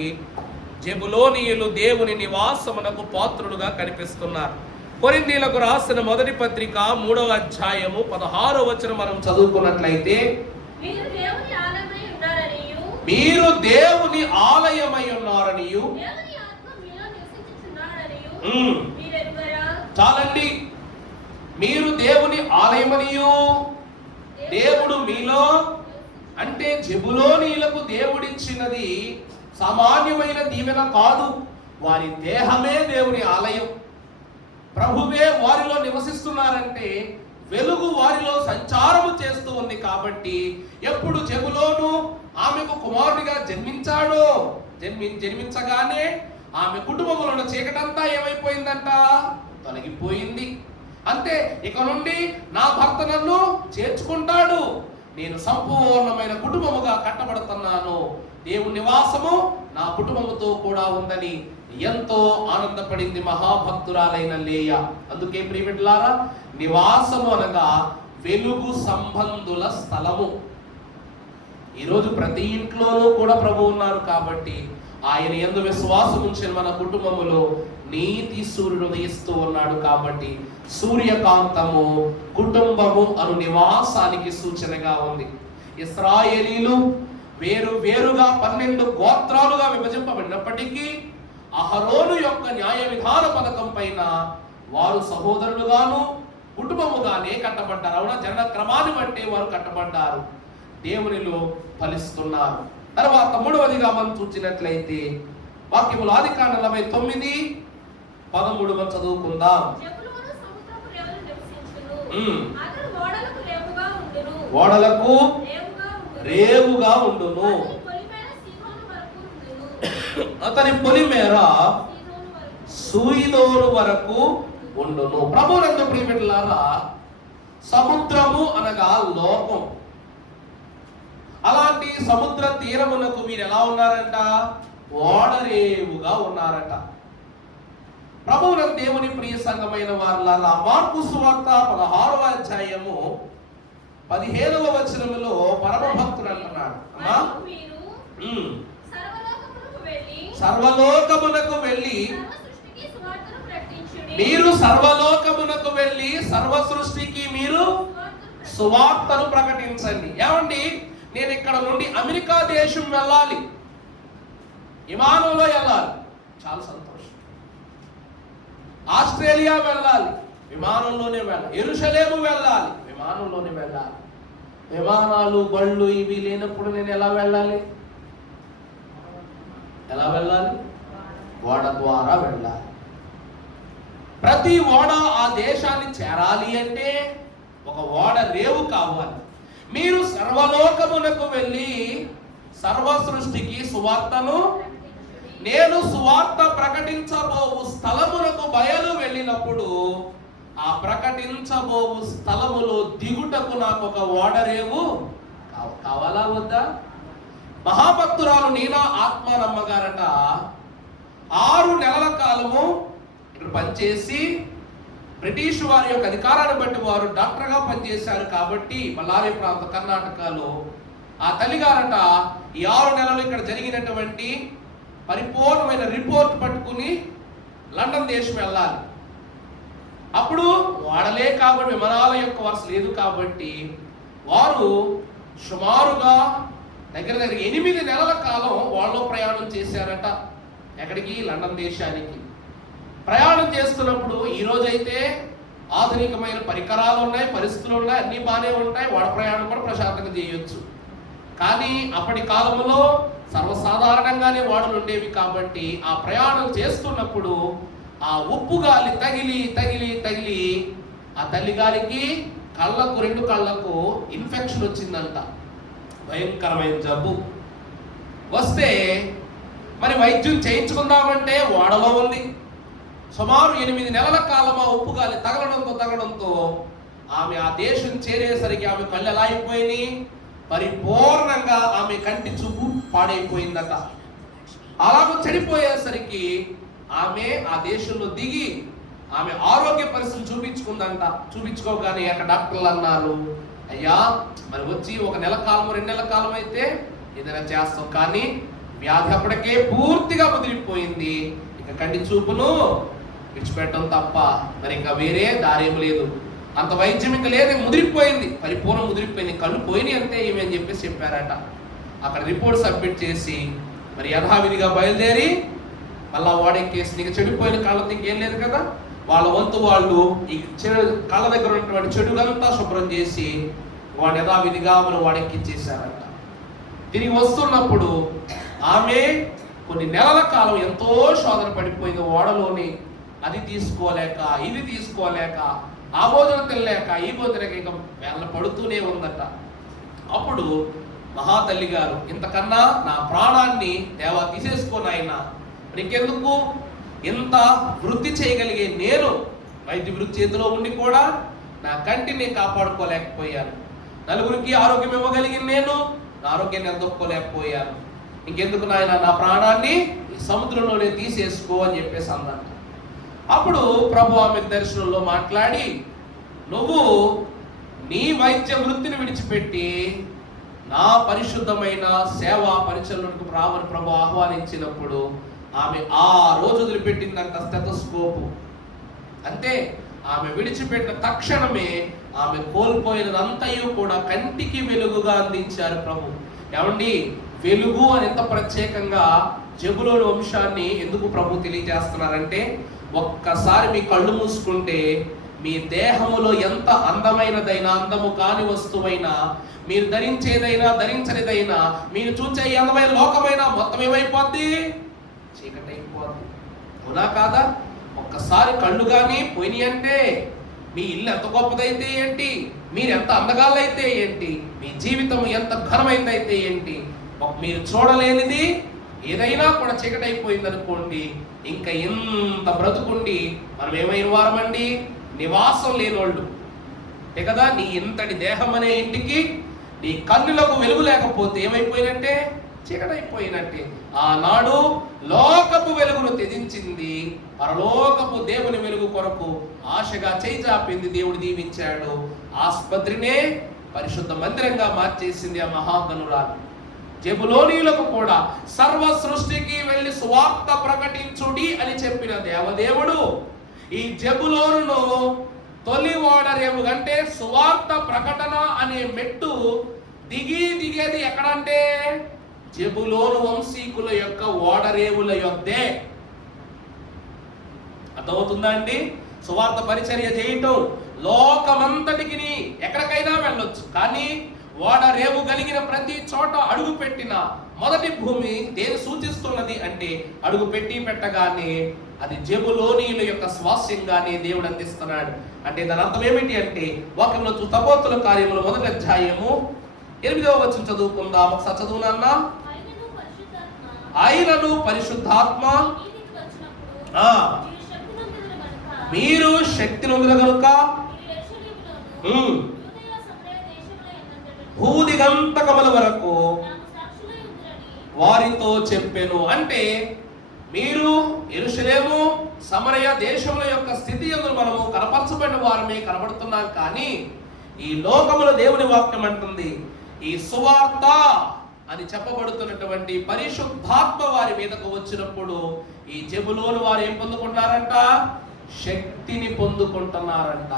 జెబులోనీయులు దేవుని నివాసమునకు పాత్రులుగా కనిపిస్తున్నారు. కొరింథీయులకు రాసిన మొదటి పత్రిక 3వ అధ్యాయము 16వ వచనం మనం చదువుకున్నట్లయితే, మీరు దేవుని ఆలయమై ఉన్నారనియు చాలండి, మీరు దేవుని ఆలయమనియు దేవుడు మీలో, అంటే జెబులోనీలకు దేవుడిచ్చినది సామాన్యమైన దీవెన కాదు, వారి దేహమే దేవుని ఆలయం. ప్రభువే వారిలో నివసిస్తున్నారంటే వెలుగు వారిలో సంచారము చేస్తూ ఉంది. కాబట్టి ఎప్పుడు జెబులోను ఆమెకు కుమారుడిగా జన్మించాడో, జన్మించగానే ఆమె కుటుంబంలో ఉన్న చీకటంతా ఏమైపోయిందంట? తొలగిపోయింది. అంతే, ఇక నుండి నా భర్త నన్ను చేర్చుకుంటాడు, నేను సంపూర్ణమైన కుటుంబముగా కట్టబడుతున్నాను, దేవుని నివాసము నా కుటుంబముతో కూడా ఉందని ఎంతో ఆనందపడింది మహాభక్తురాలైన లేయ. అందుకే ప్రియబిడ్డలారా, నివాసము అనగా వెలుగు సంబంధుల స్థలము. ఈరోజు ప్రతి ఇంట్లోనూ కూడా ప్రభు ఉన్నారు కాబట్టి ఆయన యందు విశ్వాసం ఉంచిన మన కుటుంబములో నీతి సూర్యుడు ఉదయిస్తూ ఉన్నాడు. కాబట్టి సూర్యకాంతము కుటుంబము అను నివాసానికి సూచనగా ఉంది. ఇశ్రాయేలీలు వేరు వేరుగా 12 గోత్రాలుగా విభజింపబడినప్పటికీ అహరోను యొక్క న్యాయ విధాన పథకం పైన వారు సహోదరులుగాను కుటుంబముగానే కట్టబడ్డారు. అవునా? జన క్రమాన్ని బట్టి వారు కట్టబడ్డారు, దేవునిలో ఫలిస్తున్నారు. తర్వాత మూడవదిగా మనం చూసినట్లయితే వాక్యములు ఆదికాండం 49:13 మనం చదువుకుందాం. ఓడలకు రేవుగా ఉండును, అతని పొలిమేర సూయిదోను వరకు ఉండును. ప్రభువునందు ప్రియబిడ్డలారా, సముద్రము అనగా లోకం. అలాంటి సముద్ర తీరమునకు మీరు ఎలా ఉన్నారంట? ఓడరేవుగా ఉన్నారట. ప్రభువునందు దేవుని ప్రియ సంఘమైన వారులారా, మార్కు సువార్త 16వ అధ్యాయము 15వ వచనములో పరమ భక్తుడు అంటున్నాడు, సర్వలోకమునకు వెళ్ళి మీరు సర్వలోకమునకు వెళ్ళి సర్వ సృష్టికి మీరు సువార్తను ప్రకటించండి. ఏమండి, నేను ఇక్కడ నుండి అమెరికా దేశం వెళ్ళాలి, విమానంలో వెళ్ళాలి, చాలా సంతోషం. ఆస్ట్రేలియా వెళ్ళాలి, విమానంలోనే వెళ్ళాలి. యెరూషలేము వెళ్ళాలి, విమానంలోనే వెళ్ళాలి. విమానాలు బళ్ళు ఇవి లేనప్పుడు నేను ఎలా వెళ్ళాలి? ఎలా వెళ్ళాలి? ఓడ ద్వారా వెళ్ళాలి. ప్రతి ఓడ ఆ దేశాన్ని చేరాలి అంటే ఒక ఓడ రేవు కావాలి. మీరు సర్వలోకమునకు వెళ్ళి సర్వ సృష్టికి సువార్తను, నేను సువార్త ప్రకటించబోవు స్థలమునకు బయలు వెళ్ళినప్పుడు ఆ ప్రకటించబోవు స్థలములో దిగుటకు నాకు ఒక ఓడరేవు కావాలా వద్దా? మహాభక్తురాలు నీనా ఆత్మారమ్మ గారట 6 నెలల కాలము ఇక్కడ పనిచేసి బ్రిటిష్ వారి యొక్క అధికారాన్ని బట్టి వారు డాక్టర్గా పనిచేశారు. కాబట్టి బళ్ళారి ప్రాంత కర్ణాటకలో ఆ తల్లిగారట ఈ 6 నెలలు ఇక్కడ జరిగినటువంటి పరిపూర్ణమైన రిపోర్ట్ పట్టుకుని లండన్ దేశం వెళ్ళాలి. అప్పుడు వాడలే కాబట్టి విమానాల యొక్క వరుస లేదు కాబట్టి వారు సుమారుగా దగ్గర 8 నెలల కాలం వాళ్ళు ప్రయాణం చేశారట. ఎక్కడికి? లండన్ దేశానికి. ప్రయాణం చేస్తున్నప్పుడు ఈ రోజైతే ఆధునికమైన పరికరాలు ఉన్నాయి, పరిస్థితులు ఉన్నాయి, అన్నీ బాగానే ఉంటాయి, వాడ ప్రయాణం కూడా ప్రశాంతంగా చేయొచ్చు. కానీ అప్పటి కాలంలో సర్వసాధారణంగానే వాడలు ఉండేవి. కాబట్టి ఆ ప్రయాణం చేస్తున్నప్పుడు ఆ ఉప్పు గాలి తగిలి తగిలి తగిలి ఆ తల్లిగాలికి కళ్ళకు 2 కళ్ళకు ఇన్ఫెక్షన్ వచ్చిందంట. భయంకరమైన జబ్బు వస్తే మరి వైద్యం చేయించుకుందామంటే ఓడలో ఉంది. సుమారు 8 నెలల కాలం ఆ ఉప్పు గాలి తగలడంతో ఆమె ఆ దేశం చేరేసరికి ఆమె కళ్ళు ఎలా అయిపోయినాయి? పరిపూర్ణంగా ఆమె కంటి చూపు పాడైపోయిందట. అలాగ చనిపోయేసరికి ఆమె ఆ దేశంలో దిగి ఆమె ఆరోగ్య పరిస్థితులు చూపించుకుందంట. చూపించుకోగానే అక్కడ డాక్టర్లు అన్నారు, అయ్యా మరి వచ్చి 1 నెల కాలం 2 నెలల కాలం అయితే ఏదైనా చేస్తాం, కానీ వ్యాధి అప్పటికే పూర్తిగా ముదిరిపోయింది, ఇక కంటి చూపును విడిచిపెట్టడం తప్ప మరి ఇంకా వేరే దారేం లేదు, అంత వైద్యం ఇంకా లేదు, ముదిరిపోయింది, పరిపూర్ణం ముదిరిపోయింది, కళ్ళు పోయినాయి అంతే ఇవి అని చెప్పేసి చెప్పారట. అక్కడ రిపోర్ట్ సబ్మిట్ చేసి మరి యథావిధిగా బయలుదేరి మళ్ళా వాడెక్కేసి నీకు చెడిపోయిన కాళ్ళతో ఇంకేం లేదు కదా, వాళ్ళ వంతు వాళ్ళు ఈ కళ్ళ దగ్గర ఉన్నటువంటి చెడుగంతా శుభ్రం చేసి వాడు యథావిధిగా మనం వాడెక్కించేశారంట. తిరిగి వస్తున్నప్పుడు ఆమె కొన్ని నెలల కాలం ఎంతో శోధన పడిపోయింది ఓడలోని. అది తీసుకోలేక, ఇది తీసుకోలేక, ఆ భోజనం తినలేక, ఈ భోజనక ఇక వేళ్ళ పడుతూనే ఉందట. అప్పుడు మహాతల్లి గారు, ఇంతకన్నా నా ప్రాణాన్ని దేవా తీసేసుకోను ఆయన, నీకెందుకు, ఇంత వృద్ధి చేయగలిగే నేను వైద్య వృత్తి చేతిలో ఉండి కూడా నా కంటిని కాపాడుకోలేకపోయాను, నలుగురికి ఆరోగ్యం ఇవ్వగలిగిన నేను నా ఆరోగ్యాన్ని ఎదుర్కోలేకపోయాను, ఇంకెందుకు నాయన నా ప్రాణాన్ని సముద్రంలోనే తీసేసుకో అని చెప్పేసి అన్నట్టు. అప్పుడు ప్రభు ఆమెకు దర్శనంలో మాట్లాడి, నువ్వు నీ వైద్య వృత్తిని విడిచిపెట్టి నా పరిశుద్ధమైన సేవా పరిచర్లకు రావని ప్రభు ఆహ్వానించినప్పుడు ఆమె ఆ రోజు వదిలిపెట్టిందంట స్టెతస్కోపు. అంతే, ఆమె విడిచిపెట్టిన తక్షణమే ఆమె కోల్పోయినదంతయు కూడా కంటికి వెలుగుగా అందించారు ప్రభు. ఏమండి, వెలుగు అని ఎంత ప్రత్యేకంగా జెబులోని వంశాన్ని ఎందుకు ప్రభు తెలియజేస్తున్నారంటే, ఒక్కసారి మీ కళ్ళు మూసుకుంటే మీ దేహములో ఎంత అందమైనదైనా, అందము కాని వస్తువైనా, మీరు ధరించేదైనా ధరించనిదైనా, మీరు చూసే అందమైన లోకమైనా మొత్తం ఏమైపోద్ది, చీకటి అయిపోద్ది. అవునా కాదా? ఒక్కసారి కళ్ళు కానీ పోయినాయి అంటే మీ ఇల్లు ఎంత గొప్పదైతే ఏంటి, మీరు ఎంత అందగాళ్ళైతే ఏంటి, మీ జీవితం ఎంత ఘనమైందైతే ఏంటి, మీరు చూడలేనిది ఏదైనా కూడా చీకటి అయిపోయింది అనుకోండి, ఇంకా ఎంత బ్రతుకుండి మనం ఏమైన వారమండి, నివాసం లేనోళ్ళు కదా. నీ ఇంతటి దేహం అనే ఇంటికి నీ కన్నులకు వెలుగు లేకపోతే ఏమైపోయినట్టే, చీకటి అయిపోయినట్టే. ఆనాడు లోకపు వెలుగును త్యజించింది, పరలోకపు దేవుని వెలుగు కొరకు ఆశగా చేయి చాపింది. దేవుడు దీవించాడు. ఆస్పత్రినే పరిశుద్ధ మందిరంగా మార్చేసింది ఆ మహాగనురాలు. జెబులోనీయులకు కూడా సర్వ సృష్టికి వెళ్ళి సువార్త ప్రకటించుడి అని చెప్పిన దేవదేవుడు ఈ జెబులోనును తొలి ఓడరేవు అంటే సువార్త ప్రకటన అనే మెట్టు దిగేది ఎక్కడంటే జెబులోను వంశీకుల యొక్క ఓడరేవుల యొద్దే. అర్థమవుతుందా అండి? సువార్త పరిచర్య చేయటం లోకమంతటికి ఎక్కడికైనా వెళ్ళొచ్చు, కానీ ఓడరేవు కలిగిన ప్రతి చోట అడుగు పెట్టిన మొదటి భూమి దేని సూచిస్తున్నది అంటే, అడుగు పెట్టగానే అది జెబులోనీయుల యొక్క స్వాస్యంగానే దేవుడు అందిస్తున్నాడు. అంటే దాని అర్థం ఏమిటి అంటే, వాక్యంలో అపోస్తలుల కార్యములు 1వ అధ్యాయము 8వ వచనం చదువుకుందాం. ఒకసారి చదువునన్నా. ఆయనను పరిశుద్ధాత్మ మీరు శక్తి నొందిన కనుక భూదిగంతకముల వరకు వారితో చెప్పెను. అంటే మీరు యెరూషలేము సమరయ దేశముల యొక్క స్థితి యందు మనము కనపరచబడిన వారమే కనబడుతున్నాం, కానీ ఈ లోకములో దేవుని వాక్యం అంటుంది, ఈ సువార్త అని చెప్పబడుతున్నటువంటి పరిశుద్ధాత్మ వారి మీదకు వచ్చినప్పుడు ఈ జెబులోను వారు ఏం పొందుకుంటారంట? శక్తిని పొందుకుంటున్నారంట.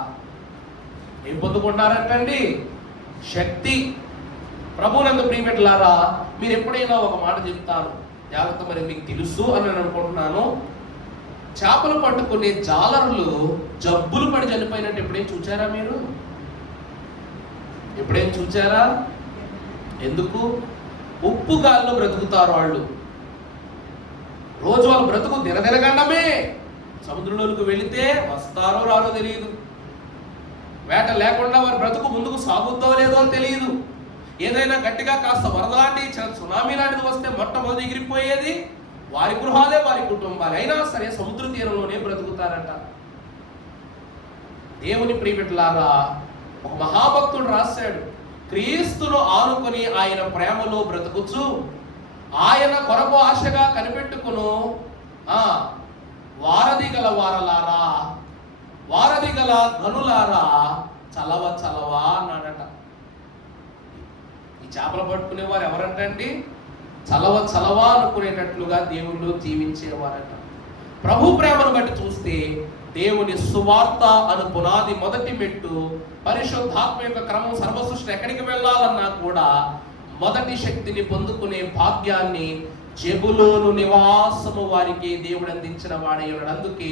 ఏం పొందుకుంటారంటండి? శక్తి. ప్రభునందు ప్రియమిత్రులారా, మీరు ఎప్పుడైనా ఒక మాట చెప్తారు, జాగ్రత్త, మరి మీకు తెలుసు అని నేను అనుకుంటున్నాను. చేపలు పట్టుకునే జాలరులు జబ్బులు పడి చనిపోయినట్టు ఎప్పుడేం చూచారా? మీరు ఎప్పుడేం చూచారా? ఎందుకు? ఉప్పు గాల్లో బ్రతుకుతారు వాళ్ళు. రోజు వాళ్ళు బ్రతుకు దినదినగండమే. సముద్రంలోకి వెళితే వస్తారో రారో తెలియదు. వేట లేకుండా వారి బ్రతుకు ముందుకు సాగుద్దో లేదో తెలియదు. ఏదైనా గట్టిగా కాస్త వరద లాంటి సునామీ లాంటిది వస్తే మొట్టమొదటి ఎగిరిపోయేది వారి గృహాలే, వారి కుటుంబాలే. అయినా సరే సముద్ర తీరంలోనే బ్రతుకుతారట. దేవుని ప్రియమిత్రులారా, ఒక మహాభక్తుడు రాశాడు, క్రీస్తును ఆనుకొని ఆయన ప్రేమలో బ్రతుకుచు ఆయన కొరకు ఆశగా కనిపెట్టుకును వారధి గల వారలారా, వారధి గల గనులారా చలవ చలవా అన్నాడట. ఈ చేపలు పట్టుకునే వారు ఎవరంటండి? చలవ చలవా అనుకునేటట్లుగా దేవుళ్ళు జీవించేవారట. ప్రభు ప్రేమను బట్టి చూస్తే దేవుని సువార్త అను పునాది మొదటి మెట్టు, పరిశుద్ధాత్మ యొక్క క్రమం సర్వసృష్టి ఎక్కడికి వెళ్ళాలన్నా కూడా మొదటి శక్తిని పొందుకునే భాగ్యాన్ని జెబులోను నివాసము వారికి దేవుడు అందించిన వాడై ఉన్నాడు. అందుకే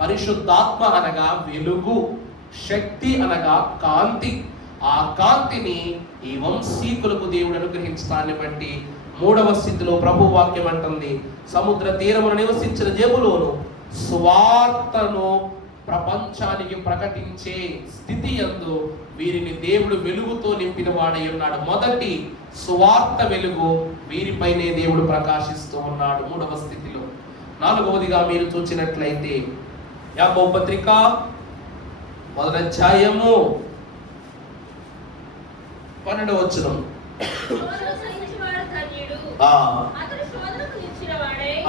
పరిశుద్ధాత్మ అనగా వెలుగు, శక్తి అనగా కాంతి. ఆ కాంతిని ఈ వంశీకులకు దేవుడు అనుగ్రహించడాన్ని బట్టి 3వ స్థితిలో ప్రభు వాక్యం అంటుంది, సముద్ర తీరమున నివసించిన జెబులోను సువార్తను ప్రపంచానికి ప్రకటించే స్థితి యందు వీరిని దేవుడు వెలుగుతో నింపిన వాడై ఉన్నాడు. మొదటి సువార్త వెలుగు వీరిపైనే దేవుడు ప్రకాశిస్తూ ఉన్నాడు 3వ స్థితిలో. 4వదిగా మీరు చూసినట్లయితే యాకోబు పత్రిక 1వ అధ్యాయము 12వ వచనం.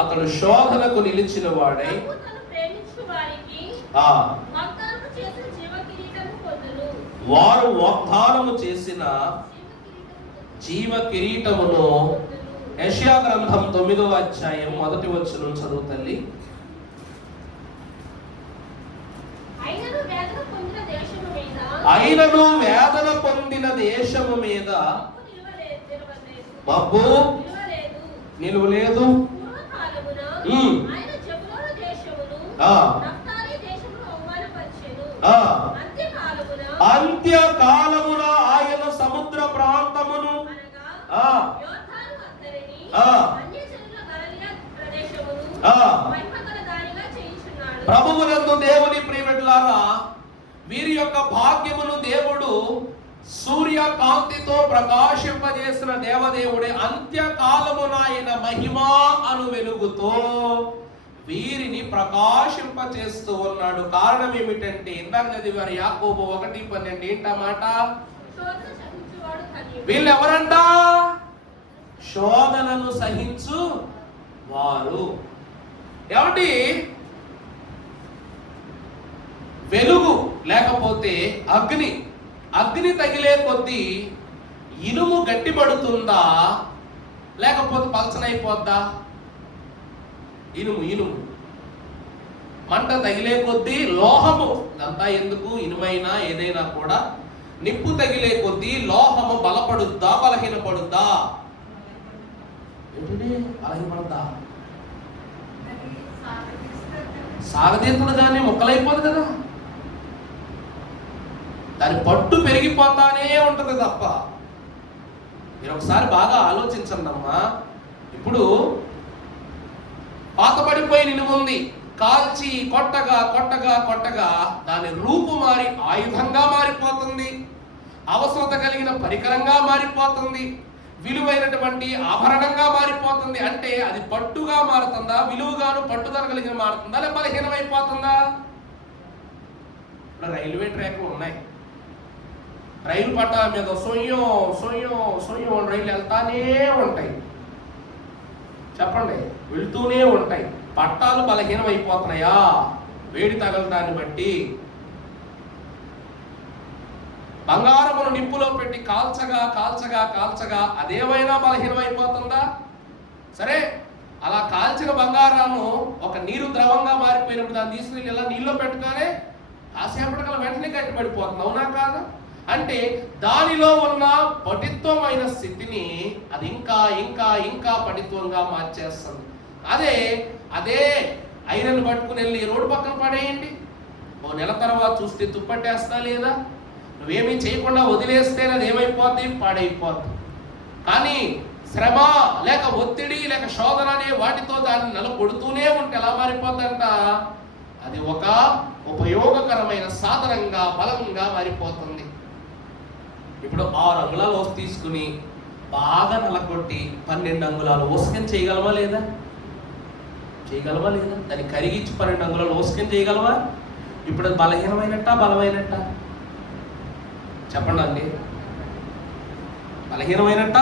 అతడు శోధనకు నిలిచిన వాడై వారు వాగ్దానము చేసిన జీవ కిరీటమును. యెషయా గ్రంథం 9వ అధ్యాయం 1వ వచనం చదువు తల్లి. అయినను వేదన పొందిన దేశము మీద మబ్బు నిలువలేదు. అంత్యకాలమున ఆయన సముద్ర ప్రాంతమును ప్రభువునందు దేవుని ప్రియమిట్లారా, వీరి యొక్క భాగ్యమును దేవుడు సూర్యకాంతితో ప్రకాశింపజేసిన దేవదేవుడే అంత్యకాలమున ఆయన మహిమా అను వెలుగుతో వీరిని ప్రకాశింపచేస్తూ ఉన్నాడు. కారణం ఏమిటంటే ఇందాక చదివారు యాకోబు 1:12. ఏంటన్నమాట? వీళ్ళు ఎవరంట? శోధనను సహించు వారు. ఏమిటి? వెలుగు లేకపోతే అగ్ని తగిలే కొద్దీ ఇనుము గట్టిపడుతుందా లేకపోతే పలచనైపోద్దా? ఇనుము మంట తగిలే కొద్దీ లోహము, ఇదంతా ఎందుకు, ఇనుమైనా ఏదైనా కూడా నిప్పు తగిలే కొద్దీ లోహము బలపడుద్దా బలహీనపడుద్దా? బలహీనపడుద్దా? సాగదీతలుగానే ముక్కలైపోదు కదా, దాని పట్టు పెరిగిపోతానే ఉంటది తప్ప. మీరు ఒకసారి బాగా ఆలోచించండి అమ్మా. ఇప్పుడు పాతబడిపోయిన ఇనుము ఉంది, కాల్చి కొట్టగా దాని రూపు మారి ఆయుధంగా మారిపోతుంది, అవసరత కలిగిన పరికరంగా మారిపోతుంది, విలువైనటువంటి ఆభరణంగా మారిపోతుంది. అంటే అది పట్టుగా మారుతుందా, విలువగాను పట్టుదల కలిగిన మారుతుందా, లేదా బలహీనమైపోతుందా? ఇప్పుడు రైల్వే ట్రాక్లు ఉన్నాయి, రైలు పట్టాల మీద సొయ్యం రైలు వెళ్తానే ఉంటాయి. చెప్పండి, వెళ్తూనే ఉంటాయి. పట్టాలు బలహీనం అయిపోతున్నాయా? వేడి తగలటాన్ని బట్టి. బంగారమును నిప్పులో పెట్టి కాల్చగా అదేమైనా బలహీనం అయిపోతుందా? సరే, అలా కాల్చిన బంగారాన్ని ఒక నీరు ద్రవంగా మారిపోయినప్పుడు దాన్ని తీసుకుని ఇలా నీళ్ళలో పెట్టుగానే కాసేపటికల్లా వెంటనే గట్టిపడిపోతుంది. అవునా కాదా? అంటే దానిలో ఉన్న పటిత్వమైన స్థితిని అది ఇంకా పటిత్వంగా మార్చేస్తుంది. అదే ఐరన్ పట్టుకుని వెళ్ళి రోడ్డు పక్కన పడేయండి, ఓ నెల తర్వాత చూస్తే తుప్పట్టేస్తా లేదా? నువ్వేమీ చేయకుండా వదిలేస్తే అది ఏమైపోద్ది? పాడైపోద్ది. కానీ శ్రమ లేక ఒత్తిడి లేక శోధన అనే వాటితో దాన్ని నలకొడుతూనే ఉంటే ఎలా మారిపోద్దంట? అది ఒక ఉపయోగకరమైన సాధనంగా బలంగా మారిపోతుంది. ఇప్పుడు 6 అంగుళాలు ఓసు తీసుకుని బాగా నలకొట్టి 12 అంగుళాలు ఓసుకని చేయగలమా లేదా? దాన్ని కరిగించి 12 అంగుళాలు ఓసుకని చేయగలవా? ఇప్పుడు అది బలహీనమైనట్ట బలమైనట్ట? చెప్పండి అండి. బలహీనమైనట్ట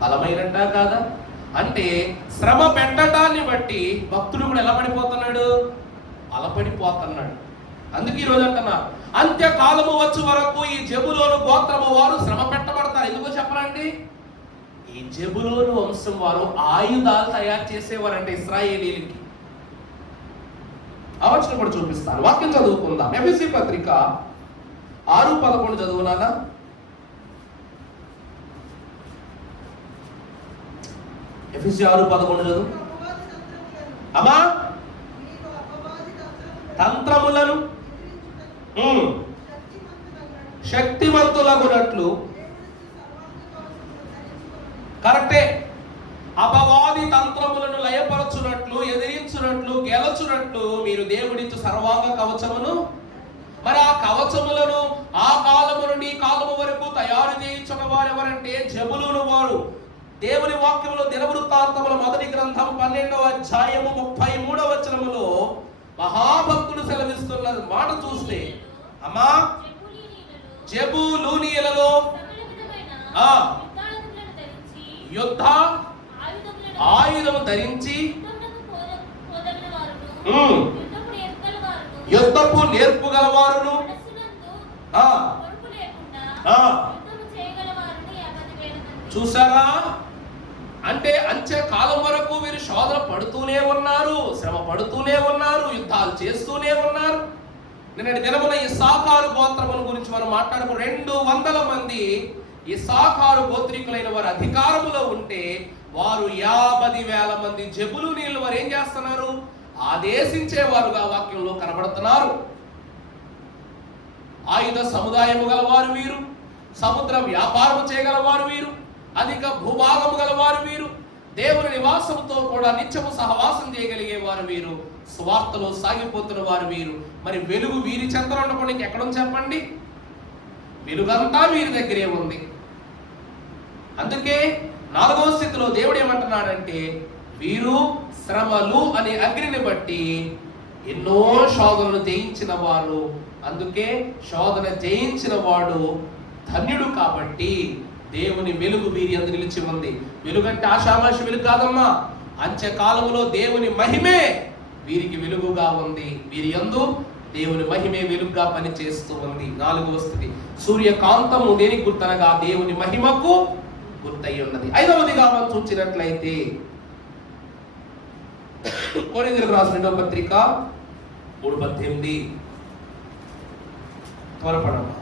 బలమైనట్ట కాదా? అంటే శ్రమ పెట్టడాన్ని బట్టి భక్తుడు కూడా ఎలా పడిపోతున్నాడు? బలపడిపోతున్నాడు. అందుకే ఈరోజు అంటున్నా, అంత్యకాలము వచ్చే వరకు ఈ జెబులోను గోత్రము వారు శ్రమ పెట్టబడతారు. ఎందుకో చెప్పరండి? ఈ జెబులోను వంశం వారు ఆయుధాలు తయారు చేసేవారంటే ఇశ్రాయేలీలకి. ఆ వచనం కూడా చూపిస్తాను. వాక్యం చదువుకుందాం. ఎఫెసీ పత్రిక 6:11 చదువునానా? ఎఫెసీ 6:11 చదువు అమ్మా. తంత్రములను శక్తివంతులగునట్లు. కరెక్టే. అపవాది తంత్రములను లయపరచునట్లు, ఎదిరించునట్లు, గెలచునట్లు మీరు దేవుడిచ్చు సర్వాంగ కవచమును. మరి ఆ కవచములను ఆ కాలము నుండి ఈ కాలము వరకు తయారు చేయించున్న వారు ఎవరంటే జబులును వారు. దేవుని వాక్యములో దినవృత్తాంతముల మొదటి గ్రంథం 12వ అధ్యాయము 33వ వచనములో మహాభక్తుడు సెలవిస్తున్న మాట చూస్తే, అమ్మా జెబూలూనీయులలో యుద్ధ ఆయుధము ధరించి యుద్ధపు నేర్పు గలవారును చూసారా? అంటే అంచె కాలం వరకు వీరు శోధన పడుతూనే ఉన్నారు, శ్రమ పడుతూనే ఉన్నారు, యుద్ధాలు చేస్తూనే ఉన్నారు. నిన్నటి దినమున ఇస్సాకారు గోత్రముల గురించి మనం మాట్లాడుకున్న 200 మంది ఇస్సాకారు గోత్రికులైన వారు అధికారములో ఉంటే వారు 50,000 మంది జెబూలూనీయులు వారు ఏం చేస్తున్నారు? ఆదేశించేవారుగా వాక్యంలో కనబడుతున్నారు. ఆయుధ సముదాయము గలవారు వీరు, సముద్ర వ్యాపారము చేయగలవారు వీరు, అధిక భూభాగము గలవారు వీరు, దేవుని నివాసంతో కూడా నిత్యము సహవాసం చేయగలిగేవారు వీరు, స్వార్థలో సాగిపోతున్న వారు వీరు. మరి వెలుగు వీరి చెంతలో ఉండకుండా ఎక్కడ చెప్పండి? వెలుగంతా వీరి దగ్గరే ఉంది. అందుకే 4వ స్థితిలో దేవుడు ఏమంటున్నాడంటే, వీరు శ్రమలు అనే అగ్నిని బట్టి ఎన్నో శోధనలు జయించిన వారు. అందుకే శోధన జయించిన వాడు ధన్యుడు. కాబట్టి దేవుని వెలుగు వీరి యందు నిలిచి ఉంది. వెలుగంటే ఆషామాషి వెలుగు కాదమ్మా. అంత్యకాలములో దేవుని మహిమే వీరికి వెలుగుగా ఉంది. వీరి యందు దేవుని మహిమే వెలుగుగా పనిచేస్తూ ఉంది. 4వ స్థితి సూర్యకాంతము దేనికి గుర్తనగా దేవుని మహిమకు గుర్తయి ఉన్నది. 5వదిగా మనం చూసినట్లయితే కొరింథీయులకు రాసిన 2వ పత్రిక 3:18 త్వరపడమ్మా.